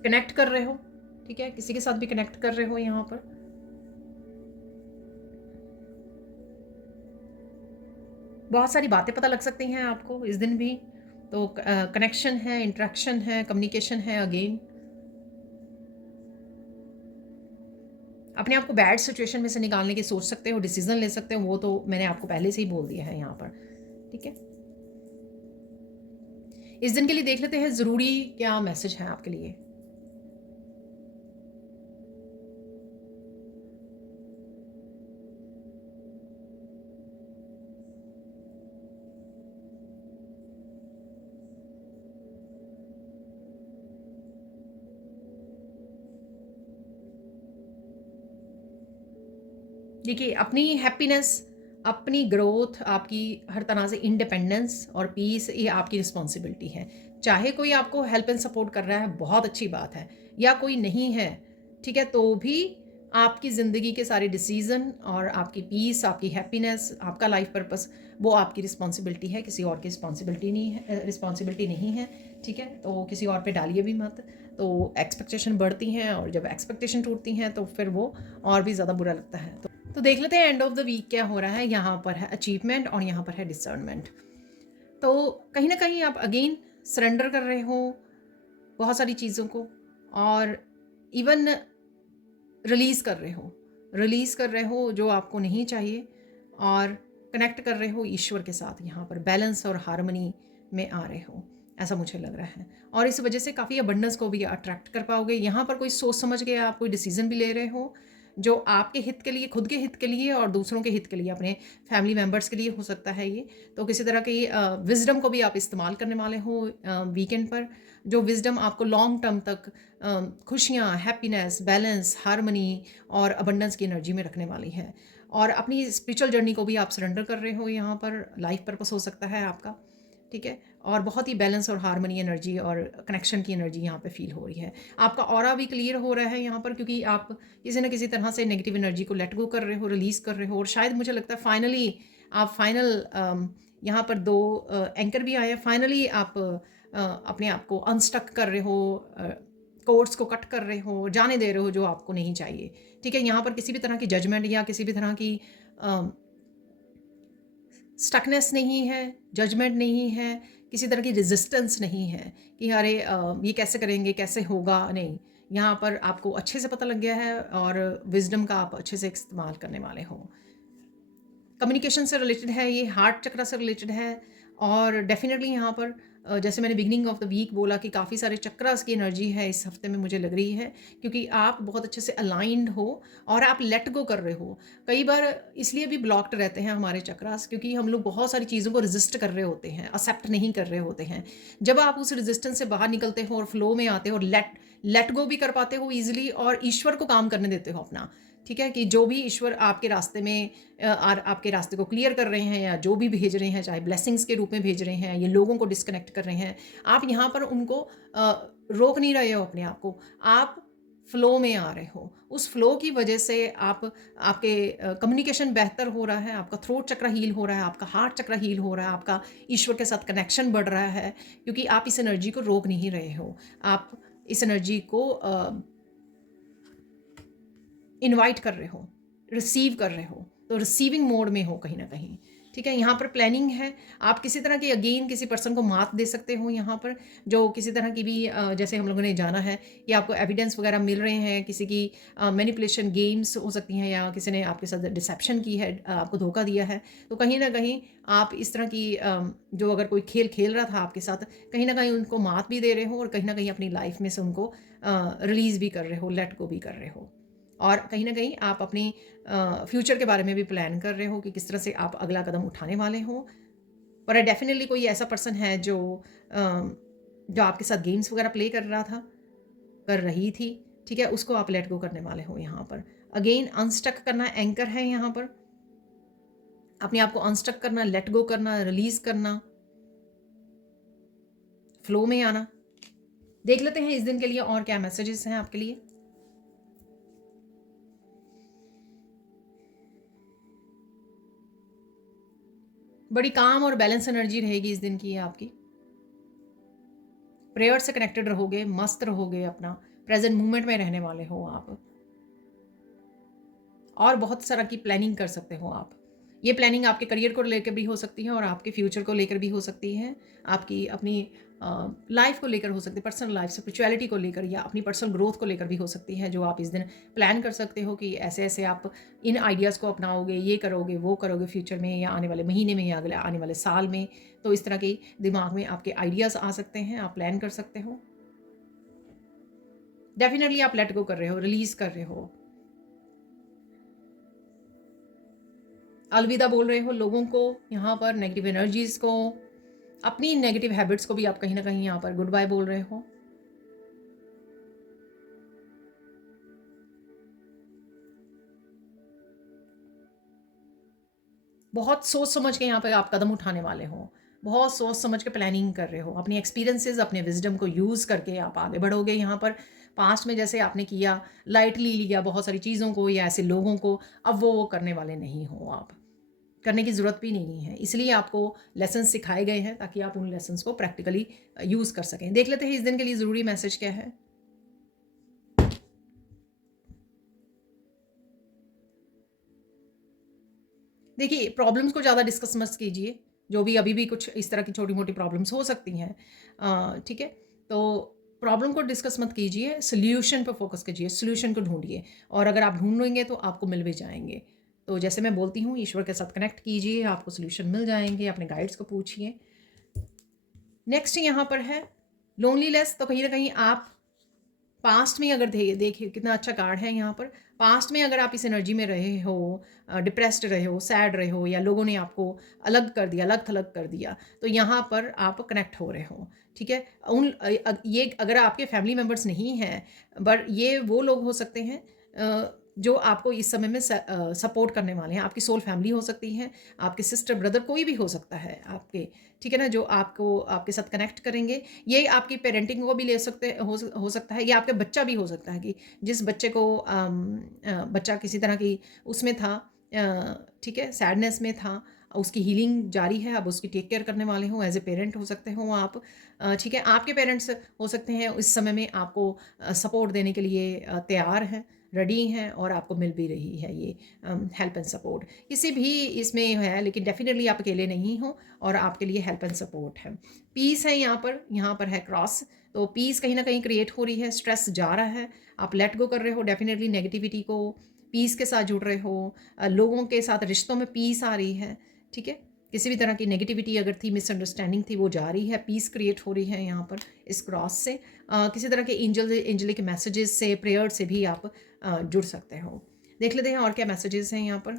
कनेक्ट कर रहे हो, ठीक है? किसी के साथ भी कनेक्ट कर रहे हो यहाँ पर। बहुत सारी बातें पता लग सकती हैं आपको इस दिन भी। तो कनेक्शन है, इंटरेक्शन है, कम्युनिकेशन है अगेन। अपने आप को बैड सिचुएशन में से निकालने की सोच सकते हो, डिसीजन ले सकते हो, वो तो मैंने आपको पहले से ही बोल दिया है यहाँ पर, ठीक है? इस दिन के लिए देख लेते हैं ज़रूरी क्या मैसेज है आपके लिए। देखिए, अपनी हैप्पीनेस, अपनी ग्रोथ, आपकी हर तरह से इंडिपेंडेंस और पीस, ये आपकी रिस्पॉन्सिबिलिटी है। चाहे कोई आपको हेल्प एंड सपोर्ट कर रहा है, बहुत अच्छी बात है, या कोई नहीं है, ठीक है? तो भी आपकी ज़िंदगी के सारे डिसीज़न और आपकी पीस, आपकी हैप्पीनेस, आपका लाइफ पर्पस, वो आपकी रिस्पॉन्सिबिलिटी है, किसी और की रिस्पॉन्सिबिलिटी नहीं है, ठीक है? तो किसी और पे डालिए भी मत। तो एक्सपेक्टेशन बढ़ती हैं, और जब एक्सपेक्टेशन टूटती हैं तो फिर वो और भी ज़्यादा बुरा लगता है। तो देख लेते हैं एंड ऑफ द वीक क्या हो रहा है। यहाँ पर है अचीवमेंट और यहाँ पर है डिसर्नमेंट। तो कहीं ना कहीं आप अगेन सरेंडर कर रहे हो बहुत सारी चीज़ों को, और इवन रिलीज़ कर रहे हो जो आपको नहीं चाहिए, और कनेक्ट कर रहे हो ईश्वर के साथ। यहाँ पर बैलेंस और हार्मनी में आ रहे हो, ऐसा मुझे लग रहा है। और इस वजह से काफ़ी अबंडेंस को भी अट्रैक्ट कर पाओगे। यहाँ पर कोई सोच समझ के आप कोई डिसीजन भी ले रहे हो, जो आपके हित के लिए, खुद के हित के लिए और दूसरों के हित के लिए, अपने फैमिली मेम्बर्स के लिए हो सकता है ये। तो किसी तरह की विजडम को भी आप इस्तेमाल करने वाले हो वीकेंड पर, जो विजडम आपको लॉन्ग टर्म तक खुशियाँ, हैप्पीनेस, बैलेंस, हार्मनी और अबंडेंस की एनर्जी में रखने वाली है। और अपनी स्पिरिचुअल जर्नी को भी आप सरेंडर कर रहे हो यहाँ पर। लाइफ पर्पस हो सकता है आपका, ठीक है? और बहुत ही बैलेंस और हार्मनी एनर्जी और कनेक्शन की एनर्जी यहाँ पे फील हो रही है। आपका ऑरा भी क्लियर हो रहा है यहाँ पर, क्योंकि आप किसी न किसी तरह से नेगेटिव एनर्जी को लेट गो कर रहे हो, रिलीज़ कर रहे हो। और शायद मुझे लगता है फाइनली आप यहाँ पर 2 एंकर भी आए हैं। फाइनली आप अपने आप को अनस्टक कर रहे हो, कोर्स को कट कर रहे हो, जाने दे रहे हो जो आपको नहीं चाहिए, ठीक है? यहाँ पर किसी भी तरह की जजमेंट या किसी भी तरह की स्टकनेस नहीं है, जजमेंट नहीं है, किसी तरह की रेजिस्टेंस नहीं है कि अरे ये कैसे करेंगे, कैसे होगा, नहीं। यहाँ पर आपको अच्छे से पता लग गया है, और विजडम का आप अच्छे से इस्तेमाल करने वाले हो। कम्युनिकेशन से रिलेटेड है ये, हार्ट चक्र से रिलेटेड है। और डेफिनेटली यहाँ पर जैसे मैंने बिगिनिंग ऑफ द वीक बोला कि काफ़ी सारे चक्रास की एनर्जी है इस हफ्ते में, मुझे लग रही है, क्योंकि आप बहुत अच्छे से अलाइंड हो और आप लेट गो कर रहे हो। कई बार इसलिए भी ब्लॉक्ड रहते हैं हमारे चक्रास, क्योंकि हम लोग बहुत सारी चीज़ों को रेजिस्ट कर रहे होते हैं, एक्सेप्ट नहीं कर रहे होते हैं। जब आप उस रेजिस्टेंस से बाहर निकलते हो और फ्लो में आते हो और लेट गो भी कर पाते हो ईजिली, और ईश्वर को काम करने देते हो अपना, ठीक है? कि जो भी ईश्वर आपके रास्ते में आपके रास्ते को क्लियर कर रहे हैं, या जो भी भेज रहे हैं, चाहे ब्लेसिंग्स के रूप में भेज रहे हैं, ये लोगों को डिस्कनेक्ट कर रहे हैं, आप यहाँ पर उनको रोक नहीं रहे हो अपने आप को। आप फ्लो में आ रहे हो। उस फ्लो की वजह से आपके कम्युनिकेशन बेहतर हो रहा है, आपका थ्रोट चक्र हील हो रहा है, आपका हार्ट चक्र हील हो रहा है, आपका ईश्वर के साथ कनेक्शन बढ़ रहा है, क्योंकि आप इस एनर्जी को रोक नहीं रहे हो। आप इस एनर्जी को इनवाइट कर रहे हो, रिसीव कर रहे हो, तो रिसीविंग मोड में हो कहीं ना कहीं। ठीक है, यहाँ पर प्लानिंग है। आप किसी तरह की अगेन किसी पर्सन को मात दे सकते हो यहाँ पर, जो किसी तरह की भी जैसे हम लोगों ने जाना है कि आपको एविडेंस वगैरह मिल रहे हैं, किसी की मैनिपुलेशन गेम्स हो सकती हैं, या किसी ने आपके साथ डिसेप्शन की है, आपको धोखा दिया है, तो कहीं ना कहीं आप इस तरह की जो अगर कोई खेल खेल रहा था आपके साथ, कहीं ना कहीं उनको मात भी दे रहे हो और कहीं ना कहीं अपनी लाइफ में से उनको रिलीज़ भी कर रहे हो, लेट गो भी कर रहे हो। और कहीं न कहीं आप अपनी फ्यूचर के बारे में भी प्लान कर रहे हो कि किस तरह से आप अगला कदम उठाने वाले हो। पर डेफ़िनिटली कोई ऐसा पर्सन है जो आपके साथ गेम्स वग़ैरह प्ले कर रहा था, कर रही थी, ठीक है? उसको आप लेट गो करने वाले हो यहाँ पर। अगेन अनस्टक करना एंकर है यहाँ पर। अपने आप को अनस्टक करना, लेट गो करना, रिलीज़ करना, फ्लो में आना। देख लेते हैं इस दिन के लिए और क्या मैसेजेस हैं आपके लिए। बड़ी काम और बैलेंस एनर्जी रहेगी इस दिन की आपकी। प्रेयर से कनेक्टेड रहोगे, मस्त रहोगे, अपना प्रेजेंट मोमेंट में रहने वाले हो आप, और बहुत सारा की प्लानिंग कर सकते हो आप। ये प्लानिंग आपके करियर को लेकर भी हो सकती है और आपके फ्यूचर को लेकर भी हो सकती है, आपकी अपनी लाइफ को लेकर हो सकती है, पर्सनल लाइफ, स्पिरिचुअलिटी को लेकर या अपनी पर्सनल ग्रोथ को लेकर भी हो सकती है, जो आप इस दिन प्लान कर सकते हो कि ऐसे ऐसे आप इन आइडियाज़ को अपनाओगे, ये करोगे, वो करोगे फ्यूचर में या आने वाले महीने में या अगले आने वाले साल में। तो इस तरह के दिमाग में आपके आइडियाज़ आ सकते हैं, आप प्लान कर सकते हो। डेफिनेटली आप लेट गो कर रहे हो, रिलीज कर रहे हो, अलविदा बोल रहे हो लोगों को, यहाँ पर नेगेटिव एनर्जीज को, अपनी नेगेटिव हैबिट्स को भी आप कहीं ना कहीं यहाँ पर गुड बाय बोल रहे हो। बहुत सोच समझ के यहाँ पर आप कदम उठाने वाले हो, बहुत सोच समझ के प्लानिंग कर रहे हो, अपनी एक्सपीरियंसेस, अपने विजडम को यूज़ करके आप आगे बढ़ोगे यहाँ पर। पास्ट में जैसे आपने किया, लाइटली लिया बहुत सारी चीज़ों को या ऐसे लोगों को, अब वो करने वाले नहीं हो आप, करने की ज़रूरत भी नहीं है। इसलिए आपको लेसन्स सिखाए गए हैं ताकि आप उन लेसन्स को प्रैक्टिकली यूज़ कर सकें। देख लेते हैं इस दिन के लिए ज़रूरी मैसेज क्या है। देखिए, प्रॉब्लम्स को ज़्यादा डिस्कस मत कीजिए, जो भी अभी भी कुछ इस तरह की छोटी-मोटी प्रॉब्लम्स हो सकती हैं। ठीक है? तो प्रॉब्लम को डिस्कस मत कीजिए, सॉल्यूशन पे फ़ोकस कीजिए, सॉल्यूशन को ढूँढिए, और अगर आप ढूँढेंगे तो आपको मिल भी जाएँगे। तो जैसे मैं बोलती हूँ, ईश्वर के साथ कनेक्ट कीजिए, आपको सॉल्यूशन मिल जाएँगे, अपने गाइड्स को पूछिए। नेक्स्ट यहाँ पर है लोनलीनेस। तो कहीं न कहीं आप पास्ट में अगर देखिए कितना अच्छा कार्ड है यहाँ पर। पास्ट में अगर आप इस एनर्जी में रहे हो, डिप्रेस्ड रहे हो, सैड रहे हो, या लोगों ने आपको अलग कर दिया, अलग थलग कर दिया, तो यहाँ पर आप कनेक्ट हो रहे हो। ठीक है, ये अगर आपके फैमिली मेम्बर्स नहीं हैं, बट ये वो लोग हो सकते हैं जो आपको इस समय में सपोर्ट करने वाले हैं। आपकी सोल फैमिली हो सकती है, आपके सिस्टर ब्रदर, कोई भी हो सकता है आपके, ठीक है ना, जो आपको आपके साथ कनेक्ट करेंगे। ये आपकी पेरेंटिंग को भी ले सकते हो सकता है, या आपका बच्चा भी हो सकता है कि जिस बच्चे को बच्चा किसी तरह की उसमें था, ठीक है, सैडनेस में था, उसकी हीलिंग जारी है, अब उसकी टेक केयर करने वाले हो, एज ए पेरेंट हो सकते हो आप। ठीक है, आपके पेरेंट्स हो सकते हैं इस समय में आपको सपोर्ट देने के लिए तैयार हैं, रेडी हैं, और आपको मिल भी रही है ये हेल्प एंड सपोर्ट। किसी भी इसमें है, लेकिन डेफिनेटली आप अकेले नहीं हो, और आपके लिए हेल्प एंड सपोर्ट है। पीस है यहाँ पर है क्रॉस। तो पीस कहीं ना कहीं क्रिएट हो रही है, स्ट्रेस जा रहा है, आप लेट गो कर रहे हो डेफिनेटली नेगेटिविटी को, पीस के साथ जुड़ रहे हो, लोगों के साथ रिश्तों में पीस आ रही है। ठीक है, किसी भी तरह की नेगेटिविटी अगर थी, मिसअंडरस्टैंडिंग थी, वो जा रही है, पीस क्रिएट हो रही है यहाँ पर इस क्रॉस से। किसी तरह के एंजलिक मैसेजेस से, प्रेयर से भी आप जुड़ सकते हो। देख लेते हैं और क्या मैसेजेस हैं यहाँ पर।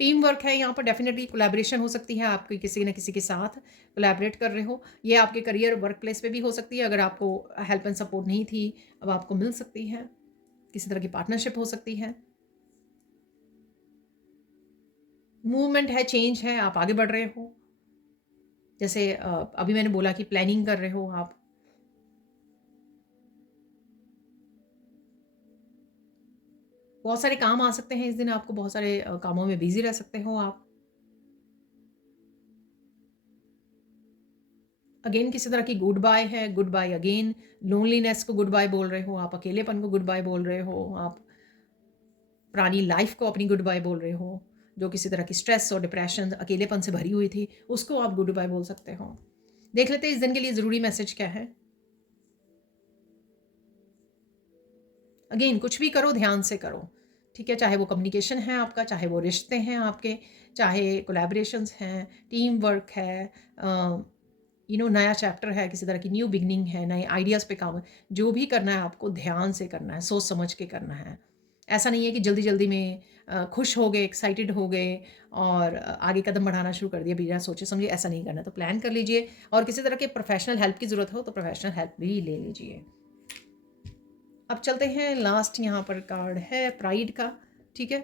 टीम वर्क है यहाँ पर, डेफिनेटली कोलैबोरेशन हो सकती है, आपकी किसी न किसी के साथ कोलैबोरेट कर रहे हो। ये आपके करियर वर्क प्लेस पे भी हो सकती है, अगर आपको हेल्प एंड सपोर्ट नहीं थी, अब आपको मिल सकती है। किसी तरह की पार्टनरशिप हो सकती है। मूवमेंट है, चेंज है, आप आगे बढ़ रहे हो। जैसे अभी मैंने बोला कि प्लानिंग कर रहे हो आप। बहुत सारे काम आ सकते हैं इस दिन आपको, बहुत सारे कामों में बिज़ी रह सकते हो आप। अगेन किसी तरह की गुड बाय है, गुड बाय अगेन, लोनलीनेस को गुड बाय बोल रहे हो, आप अकेलेपन को गुड बाय बोल रहे हो, आप पुरानी लाइफ़ को अपनी गुड बाय बोल रहे हो, जो किसी तरह की स्ट्रेस और डिप्रेशन, अकेलेपन से भरी हुई थी, उसको आप गुड बाय बोल सकते हो। देख लेते हैं इस दिन के लिए ज़रूरी मैसेज क्या है। अगेन कुछ भी करो ध्यान से करो, ठीक है? चाहे वो कम्युनिकेशन है आपका, चाहे वो रिश्ते हैं आपके, चाहे कोलैबोरेशंस हैं, टीम वर्क है, नया चैप्टर है, किसी तरह की न्यू बिगिनिंग है, नए आइडियाज़ पे काम है। जो भी करना है आपको ध्यान से करना है, सोच समझ के करना है। ऐसा नहीं है कि जल्दी-जल्दी में खुश हो गए, एक्साइटेड हो गए और आगे कदम बढ़ाना शुरू कर दिया बिना सोचे समझे, ऐसा नहीं करना। तो प्लान कर लीजिए और किसी तरह के प्रोफ़ेशनल हेल्प की ज़रूरत हो तो प्रोफ़ेशनल हेल्प भी ले लीजिए। अब चलते हैं, लास्ट यहाँ पर कार्ड है प्राइड का, ठीक है?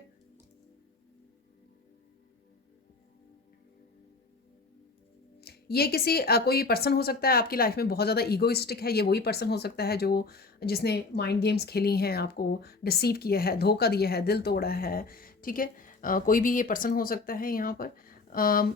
ये किसी कोई पर्सन हो सकता है आपकी लाइफ में बहुत ज़्यादा ईगोइस्टिक है, ये वही पर्सन हो सकता है जो जिसने माइंड गेम्स खेली हैं, आपको डिसीव किया है, धोखा दिया है, दिल तोड़ा है, ठीक है? कोई भी ये पर्सन हो सकता है यहाँ पर। अम,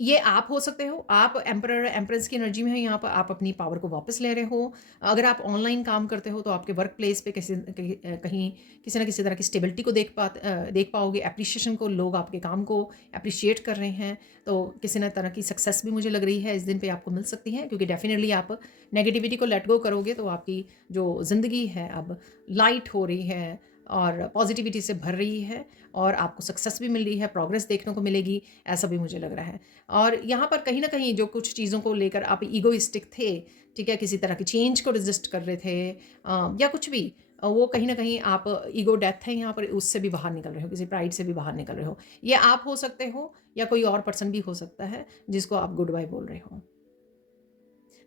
ये आप हो सकते हो, आप एम्परर एम्प्रेस की एनर्जी में हैं यहाँ पर, आप अपनी पावर को वापस ले रहे हो। अगर आप ऑनलाइन काम करते हो तो आपके वर्क प्लेस पे कहीं किसी न किसी तरह की स्टेबिलिटी को देख पाओगे, एप्रिसिएशन को, लोग आपके काम को एप्रिशिएट कर रहे हैं। तो किसी न तरह की सक्सेस भी मुझे लग रही है इस दिन पे आपको मिल सकती है, क्योंकि डेफ़िनिटली आप नेगेटिविटी को लेट गो करोगे तो आपकी जो ज़िंदगी है अब लाइट हो रही है और पॉज़िटिविटी से भर रही है और आपको सक्सेस भी मिल रही है, प्रोग्रेस देखने को मिलेगी, ऐसा भी मुझे लग रहा है। और यहाँ पर कहीं न कहीं जो कुछ चीज़ों को लेकर आप ईगोइस्टिक थे, ठीक है? किसी तरह की चेंज को रेज़िस्ट कर रहे थे या कुछ भी वो कहीं न कहीं आप ईगो डेथ है यहाँ पर, उससे भी बाहर निकल रहे हो, किसी प्राइड से भी बाहर निकल रहे हो। ये आप हो सकते हो या कोई और पर्सन भी हो सकता है, जिसको आप गुड बाय बोल रहे हो।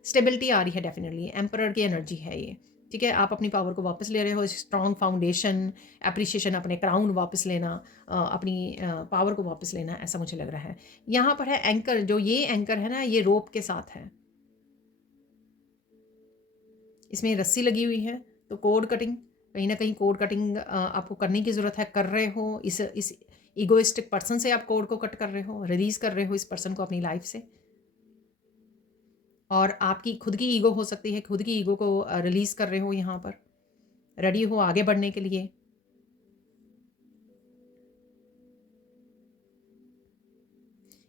स्टेबिलिटी आ रही है डेफ़िनिटली, एम्परर की एनर्जी है ये, ठीक है? आप अपनी पावर को वापस ले रहे हो, स्ट्रॉन्ग फाउंडेशन, एप्रिसिएशन, अपने क्राउन वापस लेना, अपनी पावर को वापस लेना, ऐसा मुझे लग रहा है। यहाँ पर है एंकर, जो ये एंकर है ना, ये रोप के साथ है। इसमें रस्सी लगी हुई है, तो कोड कटिंग, कहीं न कहीं कोड कटिंग आपको करने की ज़रूरत है, कर रहे हो। इस इगोइस्टिक पर्सन से आप कोड को कट कर रहे हो, रिलीज़ कर रहे हो इस पर्सन को अपनी लाइफ़ से। और आपकी खुद की ईगो हो सकती है, खुद की ईगो को रिलीज़ कर रहे हो यहाँ पर। रेडी हो आगे बढ़ने के लिए।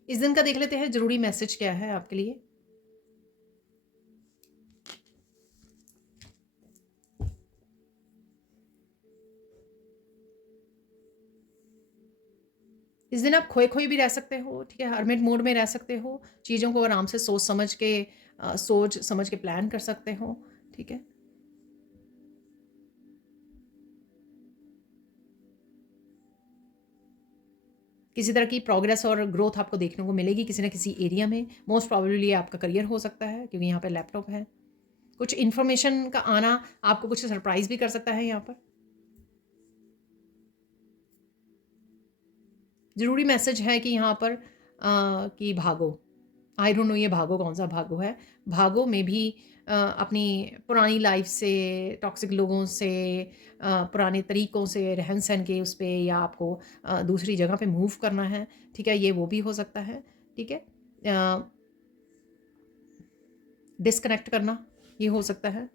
इस दिन का देख लेते हैं ज़रूरी मैसेज क्या है आपके लिए। इस दिन आप खोए-खोए भी रह सकते हो, ठीक है? हरमिट मोड में रह सकते हो। चीज़ों को आराम से सोच समझ के प्लान कर सकते हो, ठीक है? किसी तरह की प्रोग्रेस और ग्रोथ आपको देखने को मिलेगी किसी न किसी एरिया में। मोस्ट प्रोबेबली आपका करियर हो सकता है, क्योंकि यहाँ पे लैपटॉप है। कुछ इन्फॉर्मेशन का आना आपको कुछ सरप्राइज़ भी कर सकता है यहाँ पर। ज़रूरी मैसेज है कि यहाँ पर कि भागो। आई डोंट नो ये भागो कौन-सा भागो है। भागो में भी अपनी पुरानी लाइफ़ से, टॉक्सिक लोगों से, पुराने तरीकों से, रहन-सहन के उस पे, या आपको दूसरी जगह पे मूव करना है, ठीक है? ये वो भी हो सकता है, ठीक है? डिस्कनेक्ट करना, ये हो सकता है।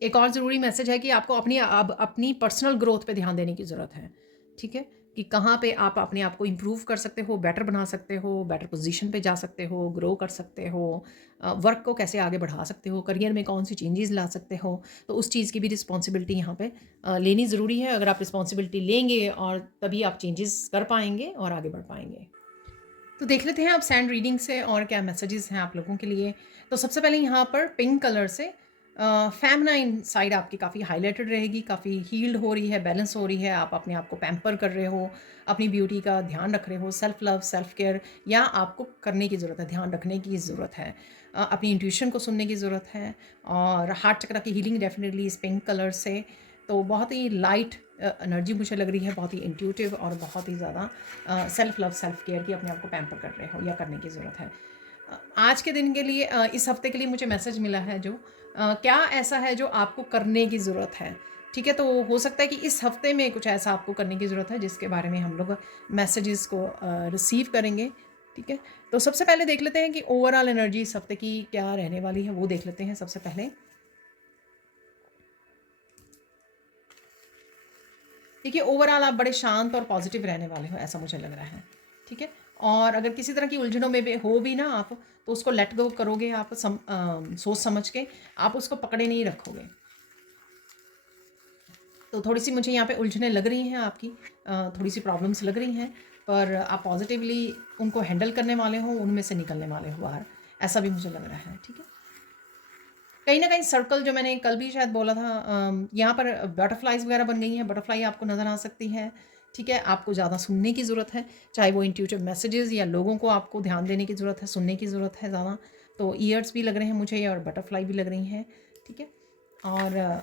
एक और ज़रूरी मैसेज है कि आपको अब अपनी पर्सनल ग्रोथ पे ध्यान देने की ज़रूरत है, ठीक है? कि कहाँ पे आप अपने आप को इम्प्रूव कर सकते हो, बेटर बना सकते हो, बेटर पोज़ीशन पे जा सकते हो, ग्रो कर सकते हो, वर्क को कैसे आगे बढ़ा सकते हो, करियर में कौन-सी चेंजेज़ ला सकते हो। तो उस चीज़ की भी रिस्पॉन्सिबिलिटी यहाँ पे लेनी ज़रूरी है। अगर आप रिस्पॉन्सिबिलिटी लेंगे और तभी आप चेंजेज़ कर पाएँगे और आगे बढ़ पाएँगे। तो देख लेते हैं आप सैंड रीडिंग से और क्या मैसेजेस हैं आप लोगों के लिए। तो सबसे पहले यहाँ पर पिंक कलर से फेमिनाइन साइड आपकी काफ़ी हाइलाइटेड रहेगी, काफ़ी हील्ड हो रही है, बैलेंस हो रही है, आप अपने आप को पैम्पर कर रहे हो, अपनी ब्यूटी का ध्यान रख रहे हो, सेल्फ लव, सेल्फ केयर, या आपको करने की ज़रूरत है, ध्यान रखने की ज़रूरत है। अपनी इंट्यूशन को सुनने की ज़रूरत है और हार्ट चक्र की हीलिंग डेफिनेटली इस पिंक कलर से। तो बहुत ही लाइट एनर्जी मुझे लग रही है, बहुत ही इंट्यूटिव और बहुत ही ज़्यादा सेल्फ लव, सेल्फ केयर की, अपने आप को पैम्पर कर रहे हो या करने की ज़रूरत है। आज के दिन के लिए इस हफ्ते के लिए मुझे मैसेज मिला है जो क्या ऐसा है जो आपको करने की ज़रूरत है। ठीक है, तो हो सकता है कि इस हफ्ते में कुछ ऐसा आपको करने की ज़रूरत है जिसके बारे में हम लोग मैसेजेस को रिसीव करेंगे। ठीक है, तो सबसे पहले देख लेते हैं कि ओवरऑल एनर्जी इस हफ्ते की क्या रहने वाली है, वो देख लेते हैं सबसे पहले। देखिए, ओवरऑल आप बड़े शांत और पॉजिटिव रहने वाले हो, ऐसा मुझे लग रहा है। ठीक है, और अगर किसी तरह की उलझनों में भी हो भी ना आप, तो उसको लेट गो करोगे आप, सोच समझ के आप उसको पकड़े नहीं रखोगे। तो थोड़ी सी मुझे यहाँ पे उलझनें लग रही हैं आपकी, थोड़ी सी प्रॉब्लम्स लग रही हैं, पर आप पॉजिटिवली उनको हैंडल करने वाले हो, उनमें से निकलने वाले हो बाहर, ऐसा भी मुझे लग रहा है। ठीक है, कहीं ना कहीं सर्कल जो मैंने कल भी शायद बोला था, यहाँ पर बटरफ्लाइज वगैरह बन गई हैं, बटरफ्लाई आपको नज़र आ सकती है। ठीक है, आपको ज़्यादा सुनने की ज़रूरत है, चाहे वो इंट्यूटिव मैसेजेस या लोगों को आपको ध्यान देने की ज़रूरत है, सुनने की ज़रूरत है ज़्यादा। तो ईयर्स भी लग रहे हैं मुझे और बटरफ्लाई भी लग रही हैं। ठीक है, और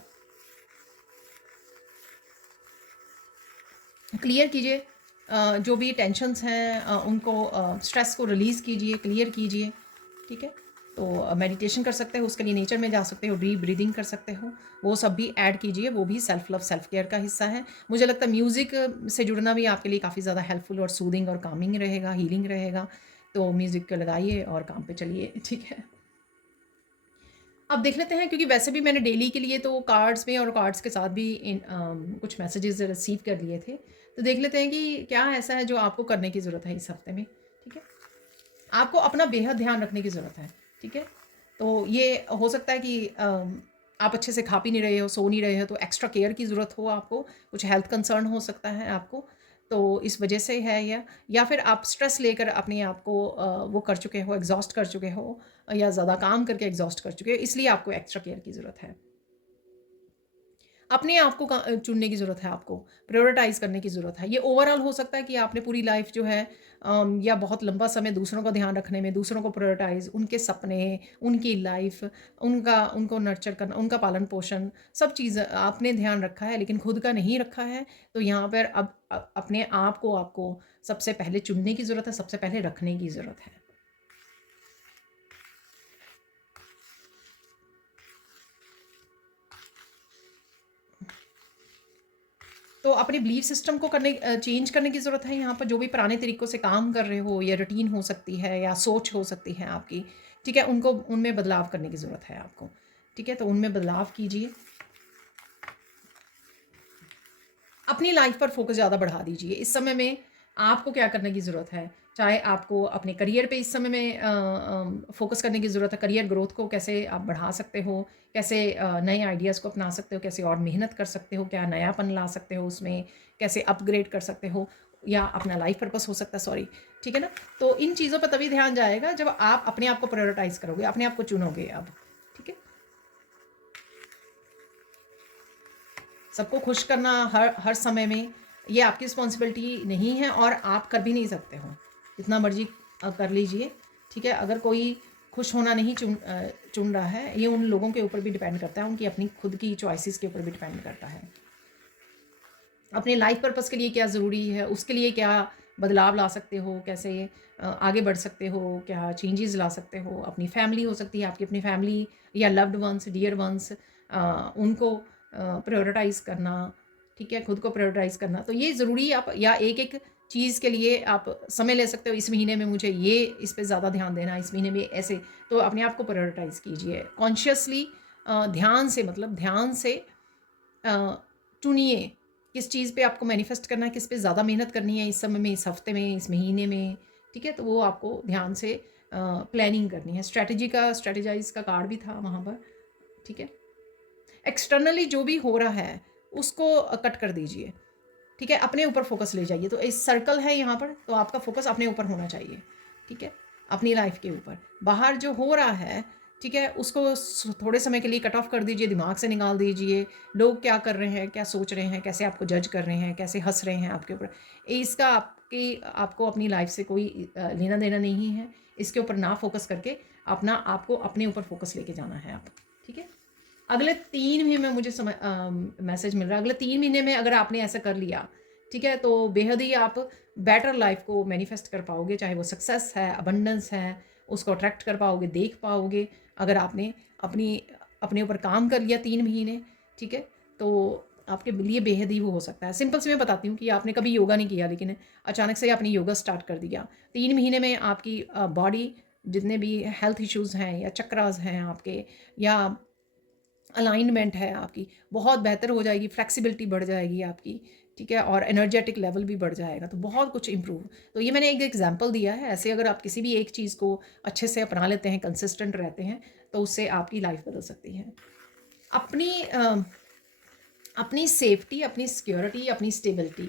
क्लियर कीजिए जो भी टेंशन्स हैं, उनको स्ट्रेस को रिलीज़ कीजिए, क्लियर कीजिए। ठीक है, तो मेडिटेशन कर सकते हो, उसके लिए नेचर में जा सकते हो, डीप ब्रीदिंग कर सकते हो, वो सब भी ऐड कीजिए, वो भी सेल्फ लव सेल्फ केयर का हिस्सा है। मुझे लगता है म्यूज़िक से जुड़ना भी आपके लिए काफ़ी ज़्यादा हेल्पफुल और सूदिंग और कामिंग रहेगा, हीलिंग रहेगा। तो म्यूज़िक लगाइए और काम पे चलिए। ठीक है, अब देख लेते हैं, क्योंकि वैसे भी मैंने डेली के लिए तो कार्ड्स में और कार्ड्स के साथ भी कुछ मैसेजेस रिसीव कर लिए थे। तो देख लेते हैं कि क्या ऐसा है जो आपको करने की ज़रूरत है इस हफ्ते में। ठीक है, आपको अपना बेहद ध्यान रखने की ज़रूरत है। ठीक है, तो ये हो सकता है कि आप अच्छे से खा पी नहीं रहे हो, सो नहीं रहे हो, तो एक्स्ट्रा केयर की ज़रूरत हो आपको, कुछ हेल्थ कंसर्न हो सकता है आपको, तो इस वजह से है। या फिर आप स्ट्रेस लेकर अपने आप को वो कर चुके हो, एग्जॉस्ट कर चुके हो, या ज़्यादा काम करके एग्जॉस्ट कर चुके हो, इसलिए आपको एक्स्ट्रा केयर की ज़रूरत है। अपने आप को चुनने की ज़रूरत है आपको, प्रायोरिटाइज़ करने की ज़रूरत है। ये ओवरऑल हो सकता है कि आपने पूरी लाइफ़ जो है या बहुत लंबा समय दूसरों का ध्यान रखने में, दूसरों को प्रायोरिटाइज़, उनके सपने, उनकी लाइफ़, उनको नर्चर करना, उनका पालन-पोषण, सब चीज़ आपने ध्यान रखा है, लेकिन खुद का नहीं रखा है। तो यहाँ पर अब अपने आप को आपको सबसे पहले चुनने की ज़रूरत है, सबसे पहले रखने की ज़रूरत है। तो अपने बिलीफ सिस्टम को चेंज करने की ज़रूरत है। यहाँ पर जो भी पुराने तरीक़ों से काम कर रहे हो, या रूटीन हो सकती है या सोच हो सकती है आपकी, ठीक है, उनको उनमें बदलाव करने की ज़रूरत है आपको। ठीक है, तो उनमें बदलाव कीजिए, अपनी लाइफ पर फोकस ज़्यादा बढ़ा दीजिए। इस समय में आपको क्या करने की ज़रूरत है, चाहे आपको अपने करियर पे इस समय में फोकस करने की ज़रूरत है, करियर ग्रोथ को कैसे आप बढ़ा सकते हो, कैसे नए आइडियाज़ को अपना सकते हो, कैसे और मेहनत कर सकते हो, क्या नयापन ला सकते हो उसमें, कैसे अपग्रेड कर सकते हो, या अपना लाइफ पर्पस हो सकता है, सॉरी। ठीक है ना, तो इन चीज़ों पर तभी ध्यान जाएगा जब आप अपने आप को प्रायोरिटाइज़ करोगे, अपने आप को चुनोगे अब। ठीक है, सबको खुश करना हर समय में, ये आपकी रिस्पॉन्सिबिलिटी नहीं है और आप कर भी नहीं सकते हो, जितना मर्जी कर लीजिए। ठीक है, अगर कोई खुश होना नहीं चुन रहा है, ये उन लोगों के ऊपर भी डिपेंड करता है, उनकी अपनी खुद की चॉइसेस के ऊपर भी डिपेंड करता है। अपने लाइफ पर्पस के लिए क्या ज़रूरी है, उसके लिए क्या बदलाव ला सकते हो, कैसे आगे बढ़ सकते हो, क्या चेंजेस ला सकते हो। अपनी फैमिली हो सकती है, आपकी अपनी फैमिली या लव्ड वंस, डियर वंस, उनको प्रायोरिटाइज़ करना। ठीक है, खुद को प्रायोरिटाइज़ करना, तो ये ज़रूरी आप, या एक एक चीज़ के लिए आप समय ले सकते हो। इस महीने में मुझे ये इस पे ज़्यादा ध्यान देना है, इस महीने में ऐसे, तो अपने आप को प्रायोरिटाइज़ कीजिए कॉन्शियसली, ध्यान से, मतलब ध्यान से चुनिए किस चीज़ पे आपको मैनिफेस्ट करना है, किस पे ज़्यादा मेहनत करनी है इस समय में, इस हफ्ते में, इस महीने में। ठीक है, तो वो आपको ध्यान से प्लानिंग करनी है। स्ट्रेटेजाइज का कार्ड भी था वहाँ पर। ठीक है, एक्सटर्नली जो भी हो रहा है उसको कट कर दीजिए। ठीक है, अपने ऊपर फोकस ले जाइए। तो इस सर्कल है यहाँ पर, तो आपका फोकस अपने ऊपर होना चाहिए। ठीक है, अपनी लाइफ के ऊपर। बाहर जो हो रहा है, ठीक है, उसको थोड़े समय के लिए कट ऑफ कर दीजिए, दिमाग से निकाल दीजिए। लोग क्या कर रहे हैं, क्या सोच रहे हैं, कैसे आपको जज कर रहे हैं, कैसे हंस रहे हैं आपके ऊपर, इसका आपको अपनी लाइफ से कोई लेना देना नहीं है। इसके ऊपर ना फोकस करके अपना आपको अपने ऊपर फोकस लेके जाना है आप। ठीक है, अगले 3 महीने में मुझे मैसेज मिल रहा है, अगले 3 महीने में अगर आपने ऐसा कर लिया, ठीक है, तो बेहद ही आप बेटर लाइफ को मैनिफेस्ट कर पाओगे, चाहे वो सक्सेस है, अबंडेंस है, उसको अट्रैक्ट कर पाओगे, देख पाओगे अगर आपने अपनी अपने ऊपर काम कर लिया 3 महीने, ठीक है, तो आपके लिए बेहद ही वो हो सकता है। सिंपल से मैं बताती हूँ कि आपने कभी योगा नहीं किया, लेकिन अचानक से आपने योगा स्टार्ट कर दिया, 3 महीने में आपकी बॉडी जितने भी हेल्थ इश्यूज़ हैं या चक्रास हैं आपके, या अलाइनमेंट है आपकी, बहुत बेहतर हो जाएगी, फ्लेक्सिबिलिटी बढ़ जाएगी आपकी, ठीक है, और एनर्जेटिक लेवल भी बढ़ जाएगा, तो बहुत कुछ इम्प्रूव। तो ये मैंने एक एग्जांपल दिया है। ऐसे अगर आप किसी भी एक चीज़ को अच्छे से अपना लेते हैं, कंसिस्टेंट रहते हैं, तो उससे आपकी लाइफ बदल सकती है। अपनी सेफ्टी, अपनी सिक्योरिटी, अपनी स्टेबिलिटी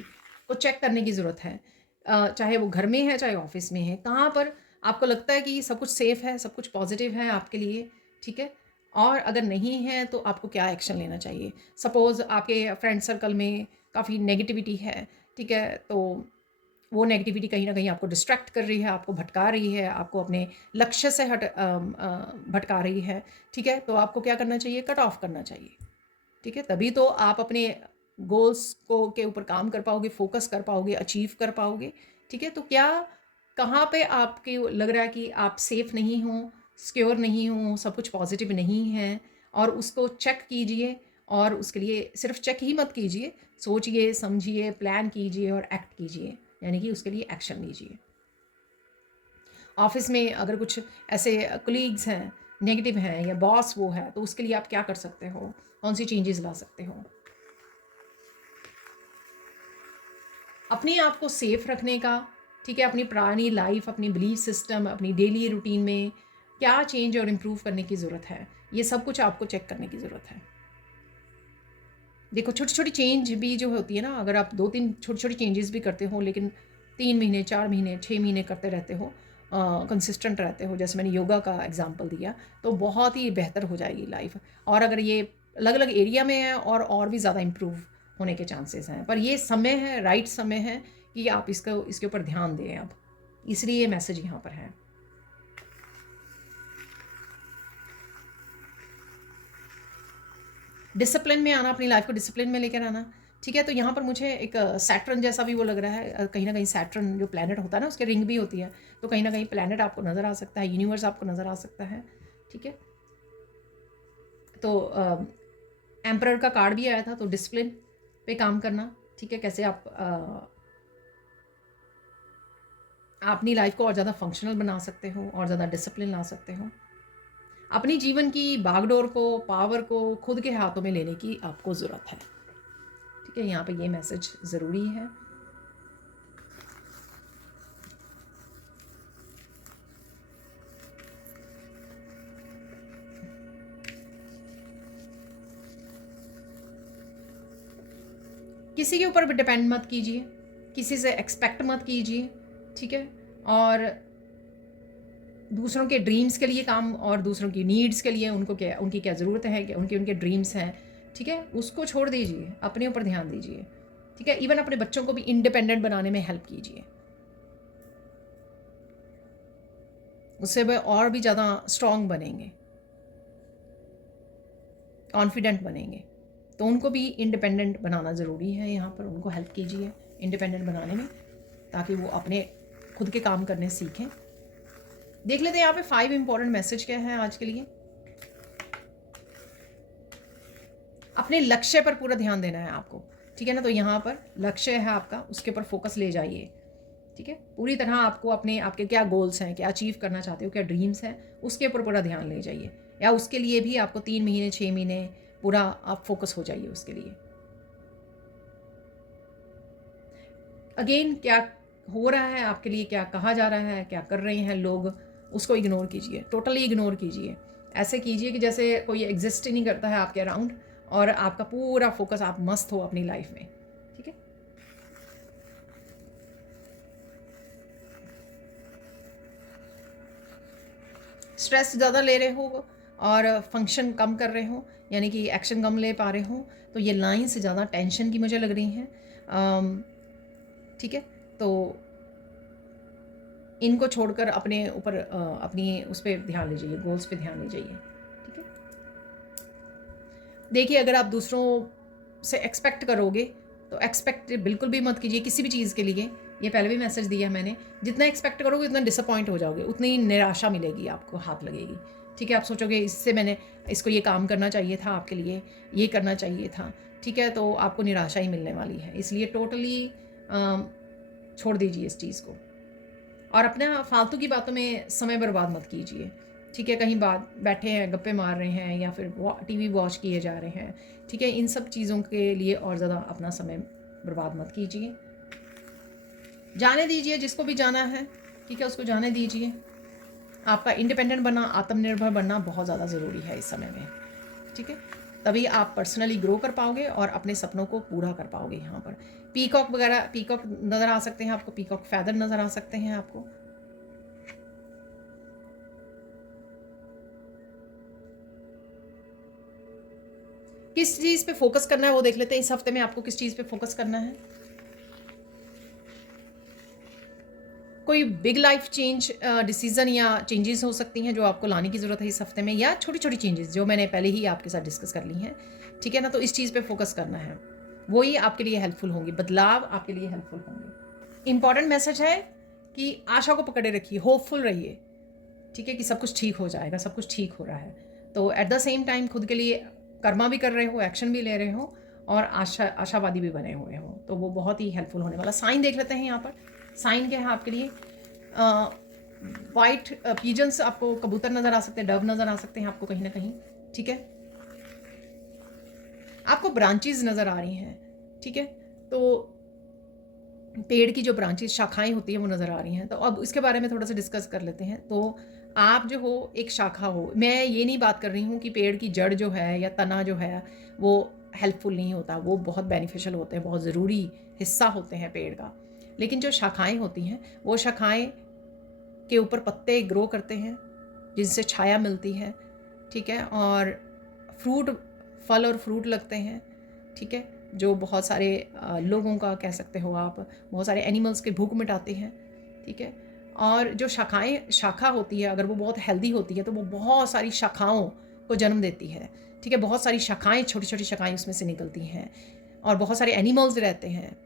को चेक करने की ज़रूरत है। चाहे वो घर में है, चाहे ऑफिस में है, कहाँ पर आपको लगता है कि सब कुछ सेफ है, सब कुछ पॉजिटिव है आपके लिए, ठीक है, और अगर नहीं है तो आपको क्या एक्शन लेना चाहिए। सपोज़ आपके फ्रेंड सर्कल में काफ़ी नेगेटिविटी है, ठीक है, तो वो नेगेटिविटी कहीं ना कहीं आपको डिस्ट्रैक्ट कर रही है, आपको भटका रही है, आपको अपने लक्ष्य से भटका रही है, ठीक है, तो आपको क्या करना चाहिए, कट ऑफ करना चाहिए, ठीक है, तभी तो आप अपने गोल्स को के ऊपर काम कर पाओगे, फोकस कर पाओगे, अचीव कर पाओगे, ठीक है। तो क्या कहाँ पे आपके लग रहा है कि आप सेफ नहीं हो, सिक्योर नहीं हो, सब कुछ पॉजिटिव नहीं है, और उसको चेक कीजिए, और उसके लिए सिर्फ चेक ही मत कीजिए, सोचिए, समझिए, प्लान कीजिए और एक्ट कीजिए, यानी कि उसके लिए एक्शन लीजिए। ऑफिस में अगर कुछ ऐसे कलीग्स हैं नेगेटिव हैं, या बॉस वो है, तो उसके लिए आप क्या कर सकते हो, कौन सी चेंजेस ला सकते हो। अपने आप को सेफ रखने का, ठीक है, अपनी पुरानी लाइफ, अपनी बिलीफ सिस्टम, अपनी डेली रूटीन में क्या चेंज और इम्प्रूव करने की ज़रूरत है, ये सब कुछ आपको चेक करने की ज़रूरत है। देखो, छोटी छोटी चेंज भी जो होती है ना, अगर आप 2-3 छोटी छोटी चेंजेस भी करते हो, लेकिन 3 महीने, 4 महीने, 6 महीने करते रहते हो, कंसिस्टेंट रहते हो, जैसे मैंने योगा का एग्जांपल दिया, तो बहुत ही बेहतर हो जाएगी लाइफ। और अगर ये अलग अलग एरिया में है, और भी ज़्यादा इम्प्रूव होने के चांसेस हैं, पर ये समय है, राइट समय है कि आप इसके ऊपर ध्यान दें अब, इसलिए ये मैसेज यहाँ पर है। डिसिप्लिन में आना, अपनी लाइफ को डिसिप्लिन में लेकर आना, ठीक है। तो यहाँ पर मुझे एक सैटर्न जैसा भी वो लग रहा है, कहीं ना कहीं सैटर्न जो प्लैनेट होता है ना, उसके रिंग भी होती है, तो कहीं ना कहीं प्लैनेट आपको नज़र आ सकता है, यूनिवर्स आपको नज़र आ सकता है, ठीक है। तो एम्परर का कार्ड भी आया था, तो डिसिप्लिन पे काम करना, ठीक है, कैसे आप अपनी लाइफ को और ज़्यादा फंक्शनल बना सकते हो, और ज़्यादा डिसिप्लिन ला सकते हो। अपनी जीवन की बागडोर को, पावर को खुद के हाथों में लेने की आपको ज़रूरत है, ठीक है, यहाँ पे ये मैसेज ज़रूरी है। किसी के ऊपर भी डिपेंड मत कीजिए, किसी से एक्सपेक्ट मत कीजिए, ठीक है, और दूसरों के ड्रीम्स के लिए काम, और दूसरों की नीड्स के लिए उनको क्या, उनकी क्या ज़रूरत है, क्या उनके ड्रीम्स हैं, ठीक है, उसको छोड़ दीजिए, अपने ऊपर ध्यान दीजिए, ठीक है। इवन अपने बच्चों को भी इंडिपेंडेंट बनाने में हेल्प कीजिए, उससे वह और भी ज़्यादा स्ट्रांग बनेंगे, कॉन्फिडेंट बनेंगे। तो उनको भी इंडिपेंडेंट बनाना ज़रूरी है, यहाँ पर उनको हेल्प कीजिए इंडिपेंडेंट बनाने में, ताकि वो अपने खुद के काम करने सीखें। देख लेते हैं यहाँ पे 5 इंपॉर्टेंट मैसेज क्या है आज के लिए। अपने लक्ष्य पर पूरा ध्यान देना है आपको, ठीक है ना, तो यहाँ पर लक्ष्य है आपका, उसके ऊपर फोकस ले जाइए, ठीक है, पूरी तरह आपको आपके क्या गोल्स हैं, क्या अचीव करना चाहते हो, क्या ड्रीम्स हैं, उसके ऊपर पूरा ध्यान ले जाइए, या उसके लिए भी आपको 3 महीने, 6 महीने पूरा आप फोकस हो जाइए उसके लिए। अगेन, क्या हो रहा है आपके लिए, क्या कहा जा रहा है, क्या कर रहे हैं लोग, उसको इग्नोर कीजिए, टोटली इग्नोर कीजिए। ऐसे कीजिए कि जैसे कोई एग्जिस्ट ही नहीं करता है आपके अराउंड, और आपका पूरा फोकस, आप मस्त हो अपनी लाइफ में, ठीक है। स्ट्रेस ज़्यादा ले रहे हो और फंक्शन कम कर रहे हो, यानी कि एक्शन कम ले पा रहे हो, तो ये लाइन से ज़्यादा टेंशन की मुझे लग रही हैं, ठीक है। तो इनको छोड़कर अपने ऊपर अपनी उस पर ध्यान लीजिए, गोल्स पे ध्यान लीजिए, ठीक है। देखिए, अगर आप दूसरों से एक्सपेक्ट करोगे, तो एक्सपेक्ट बिल्कुल भी मत कीजिए किसी भी चीज़ के लिए, ये पहले भी मैसेज दिया है मैंने, जितना एक्सपेक्ट करोगे उतना डिसअपॉइंट हो जाओगे, उतनी निराशा मिलेगी आपको, हाथ लगेगी। ठीक है, आप सोचोगे इससे मैंने इसको ये काम करना चाहिए था आपके लिए, ये करना चाहिए था। ठीक है, तो आपको निराशा ही मिलने वाली है। इसलिए टोटली छोड़ दीजिए इस चीज़ को, और अपना फालतू की बातों में समय बर्बाद मत कीजिए। ठीक है, कहीं बात बैठे हैं, गप्पे मार रहे हैं, या फिर टीवी वॉच किए जा रहे हैं। ठीक है, इन सब चीज़ों के लिए और ज़्यादा अपना समय बर्बाद मत कीजिए। जाने दीजिए जिसको भी जाना है। ठीक है, उसको जाने दीजिए। आपका इंडिपेंडेंट बनना, आत्मनिर्भर बनना बहुत ज़्यादा ज़रूरी है इस समय में। ठीक है, तभी आप पर्सनली ग्रो कर पाओगे और अपने सपनों को पूरा कर पाओगे। यहाँ पर पीकॉक वगैरह, पीकॉक नज़र आ सकते हैं आपको, पीकॉक फैदर नज़र आ सकते हैं आपको। किस चीज़ पे फोकस करना है वो देख लेते हैं। इस हफ्ते में आपको किस चीज़ पे फोकस करना है? कोई बिग लाइफ चेंज डिसीजन या चेंजेस हो सकती हैं जो आपको लाने की ज़रूरत है इस हफ्ते में, या छोटी छोटी चेंजेस जो मैंने पहले ही आपके साथ डिस्कस कर ली हैं। ठीक है ना, तो इस चीज़ पे फोकस करना है, वही आपके लिए हेल्पफुल होंगी, बदलाव आपके लिए हेल्पफुल होंगे। इंपॉर्टेंट मैसेज है कि आशा को पकड़े रखिए, होपफुल रहिए। ठीक है, कि सब कुछ ठीक हो जाएगा, सब कुछ ठीक हो रहा है। तो एट द सेम टाइम खुद के लिए कर्मा भी कर रहे हो, एक्शन भी ले रहे हो, और आशावादी भी बने हुए हो, तो वो बहुत ही हेल्पफुल होने वाला। साइन देख लेते हैं यहाँ पर। साइन क्या है आपके लिए? वाइट पीजन्स, आपको कबूतर नज़र आ सकते हैं, डव नज़र आ सकते हैं आपको कहीं ना कहीं। ठीक है, आपको ब्रांचेस नज़र आ रही हैं। ठीक है, तो पेड़ की जो ब्रांचेस, शाखाएं होती हैं, वो नज़र आ रही हैं। तो अब इसके बारे में थोड़ा सा डिस्कस कर लेते हैं। तो आप जो हो एक शाखा हो। मैं ये नहीं बात कर रही हूँ कि पेड़ की जड़ जो है या तना जो है वो हेल्पफुल नहीं होता, वो बहुत बेनिफिशियल होते हैं, बहुत ज़रूरी हिस्सा होते हैं पेड़ का। लेकिन जो शाखाएं होती हैं, वो शाखाएं के ऊपर पत्ते ग्रो करते हैं जिनसे छाया मिलती है। ठीक है, और फ्रूट, फल और फ्रूट लगते हैं। ठीक है, जो बहुत सारे लोगों का कह सकते हो आप, बहुत सारे एनिमल्स के भूख मिटाते हैं। ठीक है, और जो शाखा होती है, अगर वो बहुत हेल्दी होती है तो वो बहुत सारी शाखाओं को जन्म देती है। ठीक है, बहुत सारी शाखाएं, छोटी छोटी शाखाएं उसमें से निकलती हैं, और बहुत सारे एनिमल्स रहते हैं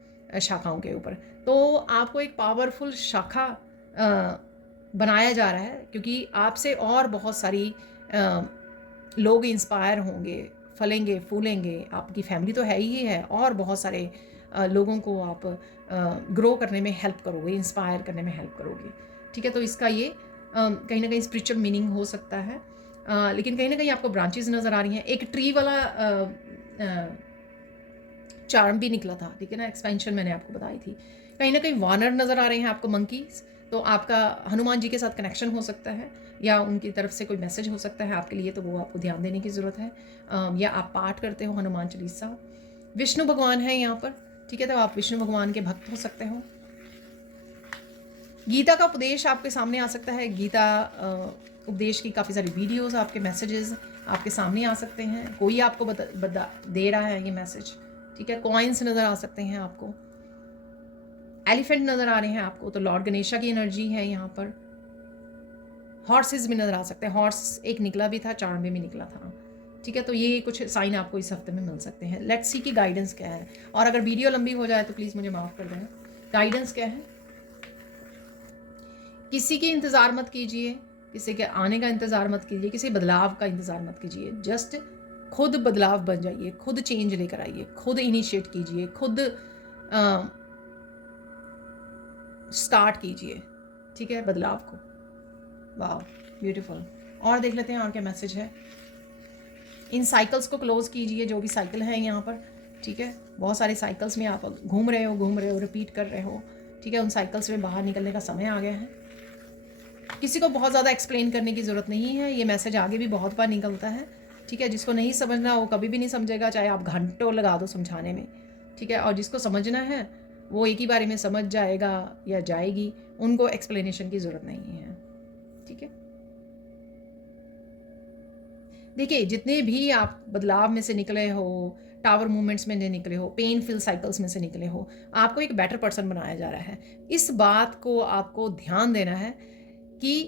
शाखाओं के ऊपर। तो आपको एक पावरफुल शाखा बनाया जा रहा है, क्योंकि आपसे और बहुत सारी लोग इंस्पायर होंगे, फलेंगे फूलेंगे। आपकी फैमिली तो है ही है, और बहुत सारे लोगों को आप ग्रो करने में हेल्प करोगे, इंस्पायर करने में हेल्प करोगे। ठीक है, तो इसका ये कहीं ना कहीं स्पिरिचुअल मीनिंग हो सकता है। लेकिन कहीं ना कहीं आपको ब्रांचेस नज़र आ रही हैं। एक ट्री वाला चार्म भी निकला था। ठीक है ना, एक्सपेंशन मैंने आपको बताई थी। कहीं ना कहीं वानर नज़र आ रहे हैं आपको, मंकीज। तो आपका हनुमान जी के साथ कनेक्शन हो सकता है, या उनकी तरफ से कोई मैसेज हो सकता है आपके लिए, तो वो आपको ध्यान देने की ज़रूरत है। या आप पाठ करते हो हनुमान चालीसा। विष्णु भगवान है यहाँ पर। ठीक है, तो आप विष्णु भगवान के भक्त हो सकते हो। गीता का उपदेश आपके सामने आ सकता है। गीता उपदेश की काफ़ी सारी वीडियोस, आपके मैसेजेस आपके सामने आ सकते हैं। कोई आपको दे रहा है ये मैसेज। ठीक है, कॉइन्स नज़र आ सकते हैं आपको, एलिफेंट नज़र आ रहे हैं आपको, तो लॉर्ड गणेशा की एनर्जी है यहाँ पर। हॉर्सेस भी नज़र आ सकते हैं, हॉर्स एक निकला भी था, चार्म भी निकला था। ठीक है, तो ये कुछ साइन आपको इस हफ्ते में मिल सकते हैं। लेट्स सी की गाइडेंस क्या है, और अगर वीडियो लंबी हो जाए तो प्लीज़ मुझे माफ़ कर देना। गाइडेंस क्या है? किसी के इंतज़ार मत कीजिए, किसी के आने का इंतज़ार मत कीजिए, किसी बदलाव का इंतज़ार मत कीजिए। जस्ट खुद बदलाव बन जाइए, खुद चेंज लेकर आइए, खुद इनिशिएट कीजिए, खुद स्टार्ट कीजिए। ठीक है, बदलाव को। वाह, ब्यूटीफुल। और देख लेते हैं और क्या मैसेज है। इन साइकिल्स को क्लोज कीजिए, जो भी साइकिल है यहाँ पर। ठीक है, बहुत सारे साइकिल्स में आप घूम रहे हो, रिपीट कर रहे हो। ठीक है, उन साइकिल्स में बाहर निकलने का समय आ गया है। किसी को बहुत ज़्यादा एक्सप्लेन करने की ज़रूरत नहीं है, ये मैसेज आगे भी बहुत बार निकलता है। ठीक है, जिसको नहीं समझना वो कभी भी नहीं समझेगा, चाहे आप घंटों लगा दो समझाने में। ठीक है, और जिसको समझना है वो एक ही बारे में समझ जाएगा या जाएगी, उनको एक्सप्लेनेशन की ज़रूरत नहीं है। ठीक है, देखिए, जितने भी आप बदलाव में से निकले हो, टावर मूवमेंट्स में से निकले हो, पेन फिल साइकिल्स में से निकले हो, आपको एक बेटर पर्सन बनाया जा रहा है। इस बात को आपको ध्यान देना है कि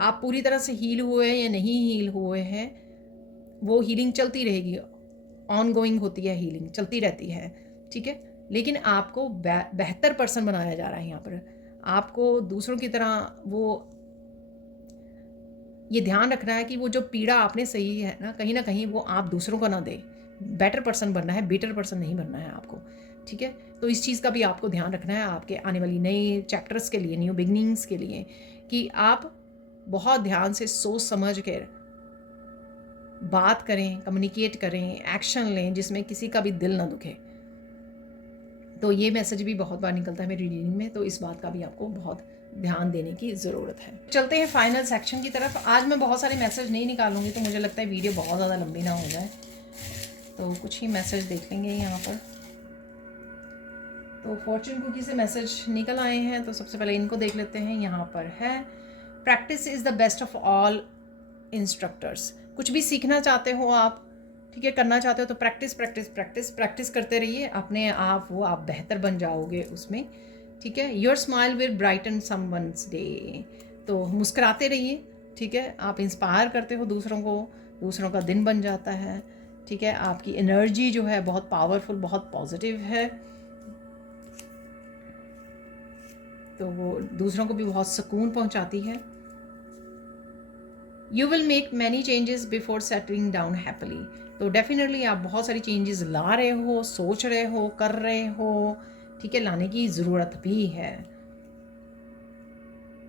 आप पूरी तरह से हील हुए या नहीं हील हुए हैं, वो हीलिंग चलती रहेगी, ऑन गोइंग होती है, हीलिंग चलती रहती है। ठीक है, लेकिन आपको बेहतर पर्सन बनाया जा रहा है यहाँ पर। आपको दूसरों की तरह ये ध्यान रखना है कि वो जो पीड़ा आपने सही है ना कहीं वो आप दूसरों को ना दें। बेटर पर्सन बनना है, बेटर पर्सन नहीं बनना है आपको, ठीक है? तो इस चीज़ का भी आपको ध्यान रखना है आपके आने वाली नए चैप्टर्स के लिए, न्यू बिगनिंग्स के लिए, कि आप बहुत ध्यान से सोच समझ कर बात करें, कम्युनिकेट करें, एक्शन लें जिसमें किसी का भी दिल ना दुखे। तो ये मैसेज भी बहुत बार निकलता है मेरी रीडिंग में, तो इस बात का भी आपको बहुत ध्यान देने की ज़रूरत है। चलते हैं फाइनल सेक्शन की तरफ। आज मैं बहुत सारे मैसेज नहीं निकालूंगी, तो मुझे लगता है वीडियो बहुत ज़्यादा लंबी ना हो जाए, तो कुछ ही मैसेज देख लेंगे यहाँ पर। तो फॉर्च्यून कुकी से मैसेज निकल आए हैं, तो सबसे पहले इनको देख लेते हैं। यहाँ पर है, practice is the best of all instructors. कुछ भी सीखना चाहते हो आप, ठीक है, करना चाहते हो, तो प्रैक्टिस प्रैक्टिस प्रैक्टिस प्रैक्टिस करते रहिए, अपने आप आप बेहतर बन जाओगे उसमें, ठीक है। Your smile will brighten someone's day. तो मुस्कुराते रहिए, ठीक है। आप इंस्पायर करते हो दूसरों को, दूसरों का दिन बन जाता है, ठीक है। आपकी एनर्जी जो है बहुत पावरफुल, बहुत पॉजिटिव है, तो वो दूसरों को भी बहुत सुकून पहुंचाती है। You will make many changes before settling down happily. तो डेफिनेटली आप बहुत सारी चेंजेस ला रहे हो, सोच रहे हो, कर रहे हो, ठीक है, लाने की ज़रूरत भी है।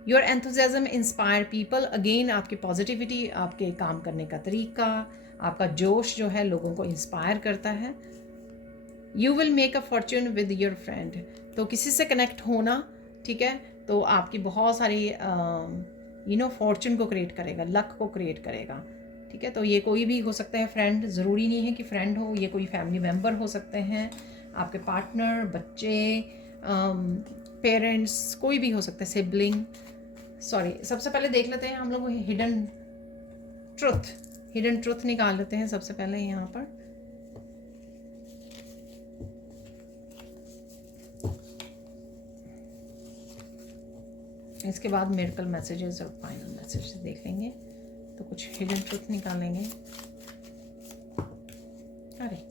Your enthusiasm inspire people. Again आपकी पॉजिटिविटी, आपके काम करने का तरीका, आपका जोश जो है लोगों को इंस्पायर करता है। You will make a Fortune with your friend. तो किसी से कनेक्ट होना, ठीक है, तो आपकी बहुत सारी फॉर्च्यून को क्रिएट करेगा, लक को क्रिएट करेगा, ठीक है। तो ये कोई भी हो सकता है फ्रेंड, ज़रूरी नहीं है कि फ्रेंड हो, ये कोई फैमिली मेम्बर हो सकते हैं, आपके पार्टनर, बच्चे, पेरेंट्स, कोई भी हो सकता है, सिबलिंग। सॉरी, सबसे पहले देख लेते हैं हम लोग हिडन ट्रुथ निकाल लेते हैं सबसे पहले यहाँ पर। इसके बाद मिरेकल मैसेजेस और फाइनल मैसेजेस देख लेंगे, तो कुछ हिडन ट्रुथ निकालेंगे। अरे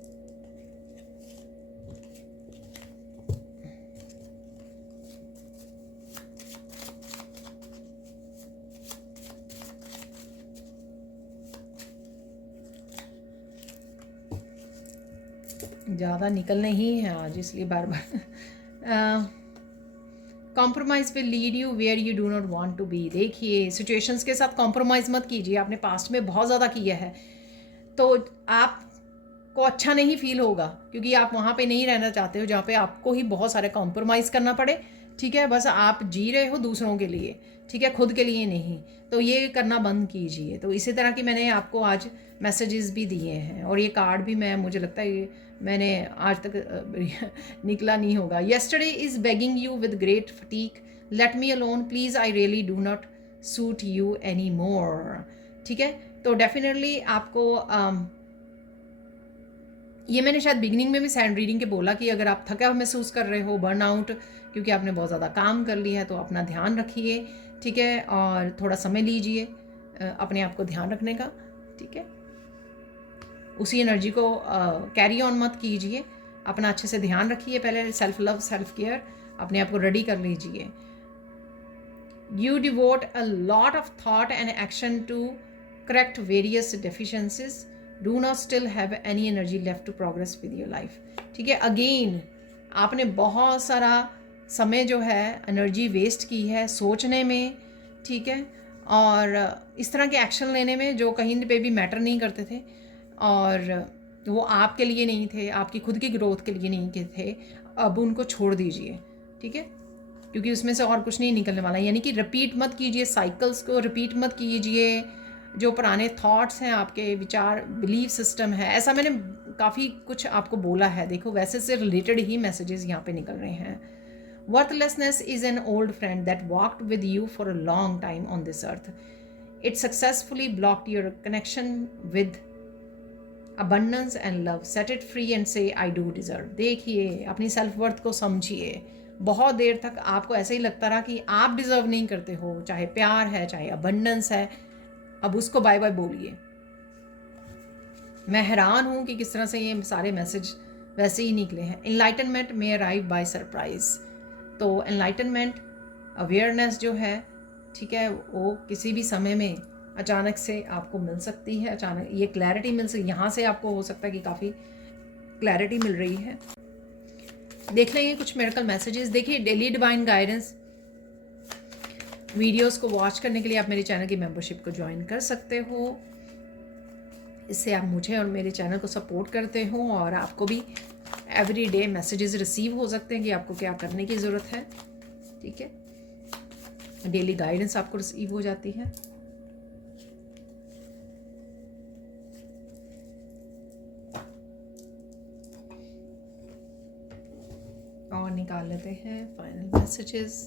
ज़्यादा निकलने ही है आज, इसलिए बार बार compromise will lead you where you do not want to be. देखिए, सिचुएशंस के साथ कॉम्प्रोमाइज़ मत कीजिए। आपने पास्ट में बहुत ज़्यादा किया है, तो आपको अच्छा नहीं फील होगा, क्योंकि आप वहाँ पे नहीं रहना चाहते हो जहाँ पे आपको ही बहुत सारे कॉम्प्रोमाइज़ करना पड़े, ठीक है। बस आप जी रहे हो दूसरों के लिए, ठीक है, खुद के लिए नहीं। तो ये करना बंद कीजिए। तो इसी तरह की मैंने आपको आज मैसेजेस भी दिए हैं, और ये कार्ड भी मुझे लगता है मैंने आज तक निकला नहीं होगा। Yesterday is begging you with great fatigue, let me alone please, I really do not suit you any more, ठीक है। तो डेफिनेटली आपको ये मैंने शायद बिगनिंग में भी सैंड रीडिंग के बोला कि अगर आप थका महसूस कर रहे हो, बर्नआउट, क्योंकि आपने बहुत ज़्यादा काम कर लिया है, तो अपना ध्यान रखिए, ठीक है, और थोड़ा समय लीजिए अपने आप को ध्यान रखने का, ठीक है। उसी एनर्जी को कैरी ऑन मत कीजिए, अपना अच्छे से ध्यान रखिए। पहले सेल्फ लव, सेल्फ केयर, अपने आप को रेडी कर लीजिए। You devote a lot of thought and action to correct various deficiencies, do not still have any energy left to progress with your life, ठीक है। अगेन आपने बहुत सारा समय जो है एनर्जी वेस्ट की है सोचने में, ठीक है, और इस तरह के एक्शन लेने में जो कहीं पे भी मैटर नहीं करते थे, और वो आपके लिए नहीं थे, आपकी खुद की ग्रोथ के लिए नहीं थे। अब उनको छोड़ दीजिए, ठीक है, क्योंकि उसमें से और कुछ नहीं निकलने वाला है। यानी कि रिपीट मत कीजिए, साइकिल्स को रिपीट मत कीजिए, जो पुराने थॉट्स हैं, आपके विचार, बिलीफ सिस्टम है, ऐसा मैंने काफ़ी कुछ आपको बोला है। देखो, वैसे से रिलेटेड ही मैसेजेस यहाँ पे निकल रहे हैं। Worthlessness is an old friend that walked with you for a long time on this earth, it successfully blocked your connection with abundance and love, set it free and say I do deserve। देखिए, अपनी self worth को समझिए। बहुत देर तक आपको ऐसे ही लगता रहा कि आप डिज़र्व नहीं करते हो, चाहे प्यार है, चाहे अबंडेंस है, अब उसको बाय बाय बोलिए। मैं हैरान हूँ कि किस तरह से ये सारे मैसेज वैसे ही निकले हैं। Enlightenment may arrive by surprise. तो एनलाइटनमेंट, अवेयरनेस जो है, ठीक है, वो किसी भी समय में अचानक से आपको मिल सकती है। अचानक ये क्लैरिटी मिल सकती, यहाँ से आपको हो सकता है कि काफ़ी क्लैरिटी मिल रही है। देख लेंगे कुछ मिरेकल मैसेजेस। देखिए, डेली डिवाइन गाइडेंस वीडियोस को वॉच करने के लिए आप मेरे चैनल की मेंबरशिप को ज्वाइन कर सकते हो। इससे आप मुझे और मेरे चैनल को सपोर्ट करते हो और आपको भी एवरी डे मैसेजेस रिसीव हो सकते हैं कि आपको क्या करने की ज़रूरत है। ठीक है, डेली गाइडेंस आपको रिसीव हो जाती है। और निकाल लेते हैं फाइनल मैसेजेस।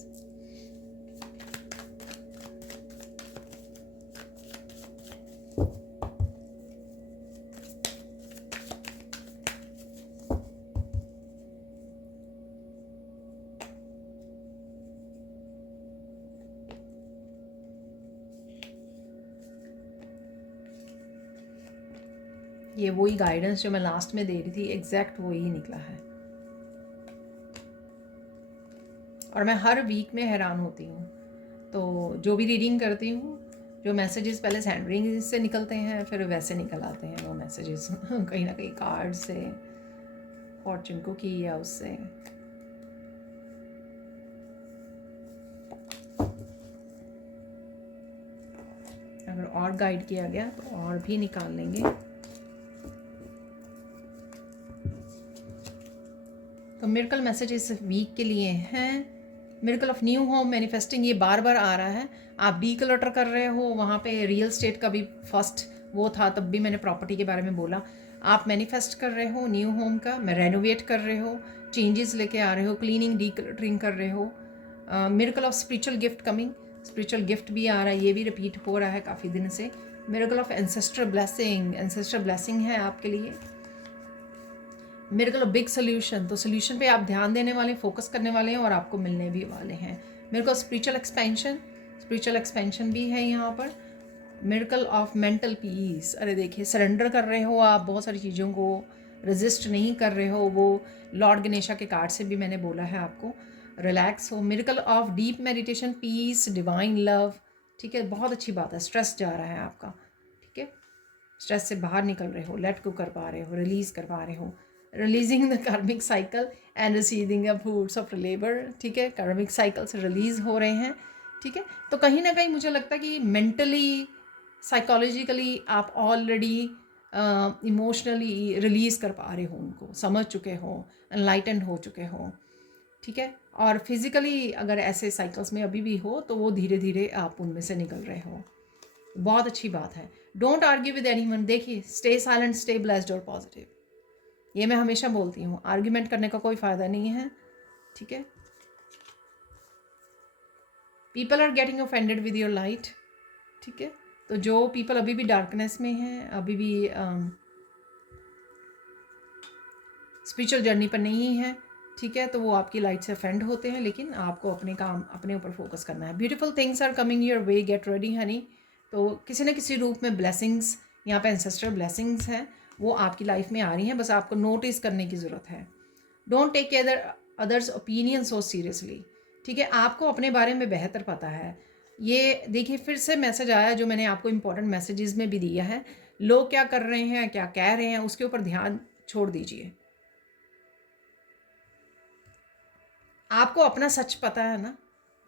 ये वही गाइडेंस जो मैं लास्ट में दे रही थी, एग्जैक्ट वही निकला है। और मैं हर वीक में हैरान होती हूँ। तो जो भी रीडिंग करती हूँ, जो मैसेजेस पहले हैंडरिंग से निकलते हैं, फिर वैसे निकल आते हैं वो मैसेजेस कहीं ना कहीं कार्ड से, फॉर्चून कुकी या उससे। अगर और गाइड किया गया तो और भी निकाल लेंगे। तो मिरेकल मैसेज इस वीक के लिए हैं। Miracle of new home manifesting, ये बार बार आ रहा है। आप डीक्लटर कर रहे हो, वहाँ पे रियल स्टेट का भी फर्स्ट वो था, तब भी मैंने प्रॉपर्टी के बारे में बोला। आप मैनिफेस्ट कर रहे हो न्यू होम का, मैं रेनोवेट कर रहे हो, चेंजेस लेके आ रहे हो, क्लीनिंग डीक्लटरिंग कर रहे हो। Miracle of spiritual gift coming, spiritual gift भी आ रहा है, ये भी रिपीट हो रहा है काफ़ी दिन से। Miracle of ancestor blessing, ancestor blessing है आपके लिए। मिरेकल ऑफ बिग सोल्यूशन, तो सोल्यूशन पे आप ध्यान देने वाले, फोकस करने वाले हैं और आपको मिलने भी वाले हैं। Miracle spiritual expansion, spiritual expansion भी है यहाँ पर। मिरेकल ऑफ मेंटल पीस, अरे देखिए, सरेंडर कर रहे हो आप बहुत सारी चीज़ों को, रेजिस्ट नहीं कर रहे हो। वो लॉर्ड गणेशा के कार्ड से भी मैंने बोला है आपको, रिलैक्स हो। Miracle of deep meditation, peace, divine love, ठीक है, बहुत अच्छी बात है। स्ट्रेस जा रहा है आपका, ठीक है, स्ट्रेस से बाहर निकल रहे हो, लेट गो कर पा रहे हो, रिलीज कर पा रहे हो। रिलीजिंग द कार्मिक cycle and receiving the fruits of labour, ठीक है, कार्मिक साइकिल से रिलीज हो रहे हैं, ठीक है। तो कहीं ना कहीं मुझे लगता है कि मेंटली, साइकोलॉजिकली आप ऑलरेडी इमोशनली रिलीज कर पा रहे हो, उनको समझ चुके हो, एनलाइटेंड हो चुके हो, ठीक है। और फिजिकली अगर ऐसे साइकिल्स में अभी भी हो तो वो धीरे धीरे आप उनमें से निकल रहे हो, बहुत अच्छी बात है। डोंट आर्ग्यू विद एनीवन, देखिए, स्टे साइलेंट, स्टे ब्लेस्ड और पॉजिटिव, ये मैं हमेशा बोलती हूँ। आर्ग्यूमेंट करने का कोई फ़ायदा नहीं है, ठीक है। People are getting offended with your light, ठीक है। तो जो पीपल अभी भी डार्कनेस में हैं, अभी भी स्पिरिचुअल जर्नी पर नहीं है, ठीक है, तो वो आपकी लाइट से ऑफेंड होते हैं, लेकिन आपको अपने काम, अपने ऊपर फोकस करना है। Beautiful things are coming your way, get ready honey. तो किसी न किसी रूप में ब्लेसिंग्स, यहाँ पे एंसेस्टर ब्लेसिंग्स हैं, वो आपकी लाइफ में आ रही हैं, बस आपको नोटिस करने की ज़रूरत है। Don't take others opinion so seriously, ठीक है, आपको अपने बारे में बेहतर पता है। ये देखिए, फिर से मैसेज आया जो मैंने आपको इंपॉर्टेंट मैसेजेस में भी दिया है। लोग क्या कर रहे हैं, क्या कह रहे हैं, उसके ऊपर ध्यान छोड़ दीजिए। आपको अपना सच पता है ना,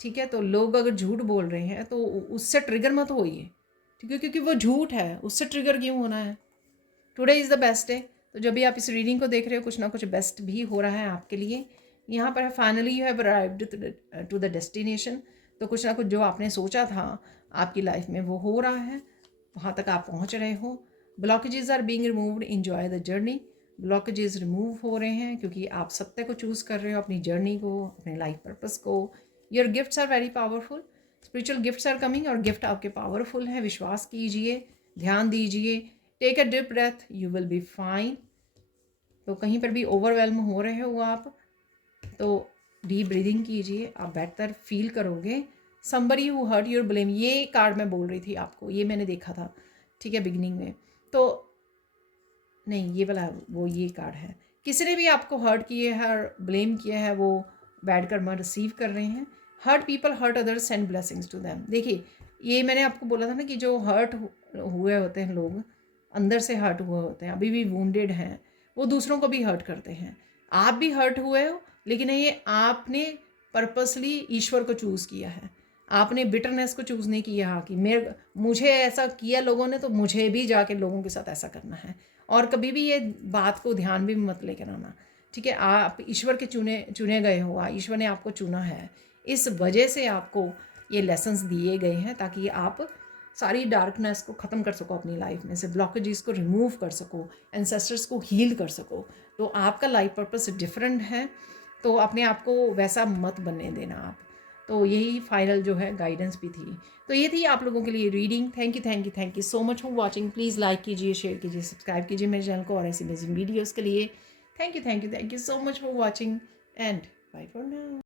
ठीक है। तो लोग अगर झूठ बोल रहे हैं तो उससे ट्रिगर मत होइए, ठीक है, क्योंकि वो झूठ है, उससे ट्रिगर क्यों होना है। Today is the best day. तो जब भी आप इस रीडिंग को देख रहे हो, कुछ ना कुछ बेस्ट भी हो रहा है आपके लिए। यहाँ पर finally you have arrived to the destination. तो कुछ ना कुछ जो आपने सोचा था आपकी लाइफ में वो हो रहा है, वहाँ तक आप पहुँच रहे हो। Blockages are being removed, enjoy the journey. Blockages remove हो रहे हैं क्योंकि आप सत्य को चूज़ कर रहे हो, अपनी जर्नी को, अपने लाइफ पर्पस को। Your gifts are very powerful, spiritual gifts are coming, और गिफ्ट आपके पावरफुल हैं। विश्वास कीजिए, ध्यान दीजिए, take a deep breath, you will be fine. तो कहीं पर भी ओवरवेल्म हो रहे हो आप, तो डीप ब्रीदिंग कीजिए, आप बेहतर फील करोगे। Somebody who hurt your blame, ये कार्ड मैं बोल रही थी आपको, ये मैंने देखा था, ठीक है, बिगनिंग में। तो नहीं, ये वाला वो ये कार्ड है किसी ने भी आपको हर्ट किया है और ब्लेम किया है, वो बैड कर्मा रिसीव कर रहे हैं। Hurt people hurt others, send blessings to them. देखिए, ये मैंने आपको बोला था ना कि जो हर्ट हुए होते हैं लोग, अंदर से हर्ट हुए होते हैं, अभी भी वुंडेड हैं, वो दूसरों को भी हर्ट करते हैं। आप भी हर्ट हुए हो, लेकिन ये आपने पर्पसली ईश्वर को चूज़ किया है। आपने बिटरनेस को चूज़ नहीं किया कि मुझे ऐसा किया लोगों ने, तो मुझे भी जाके लोगों के साथ ऐसा करना है। और कभी भी ये बात को ध्यान भी मत लेकर आना, ठीक है। आप ईश्वर के चुने गए हो, ईश्वर ने आपको चुना है। इस वजह से आपको ये लेसन्स दिए गए हैं ताकि आप सारी डार्कनेस को ख़त्म कर सको अपनी लाइफ में से, ब्लॉकेजेस को रिमूव कर सको, एंसेस्टर्स को हील कर सको। तो आपका लाइफ पर्पस डिफरेंट है, तो अपने आप को वैसा मत बनने देना आप। तो यही फाइनल जो है गाइडेंस भी थी। तो ये थी आप लोगों के लिए reading. Thank you so much for watching. Please like कीजिए, शेयर कीजिए, सब्सक्राइब कीजिए मेरे चैनल को और ऐसी अमेजिंग वीडियोज़ के लिए। Thank you so much for watching and bye for now.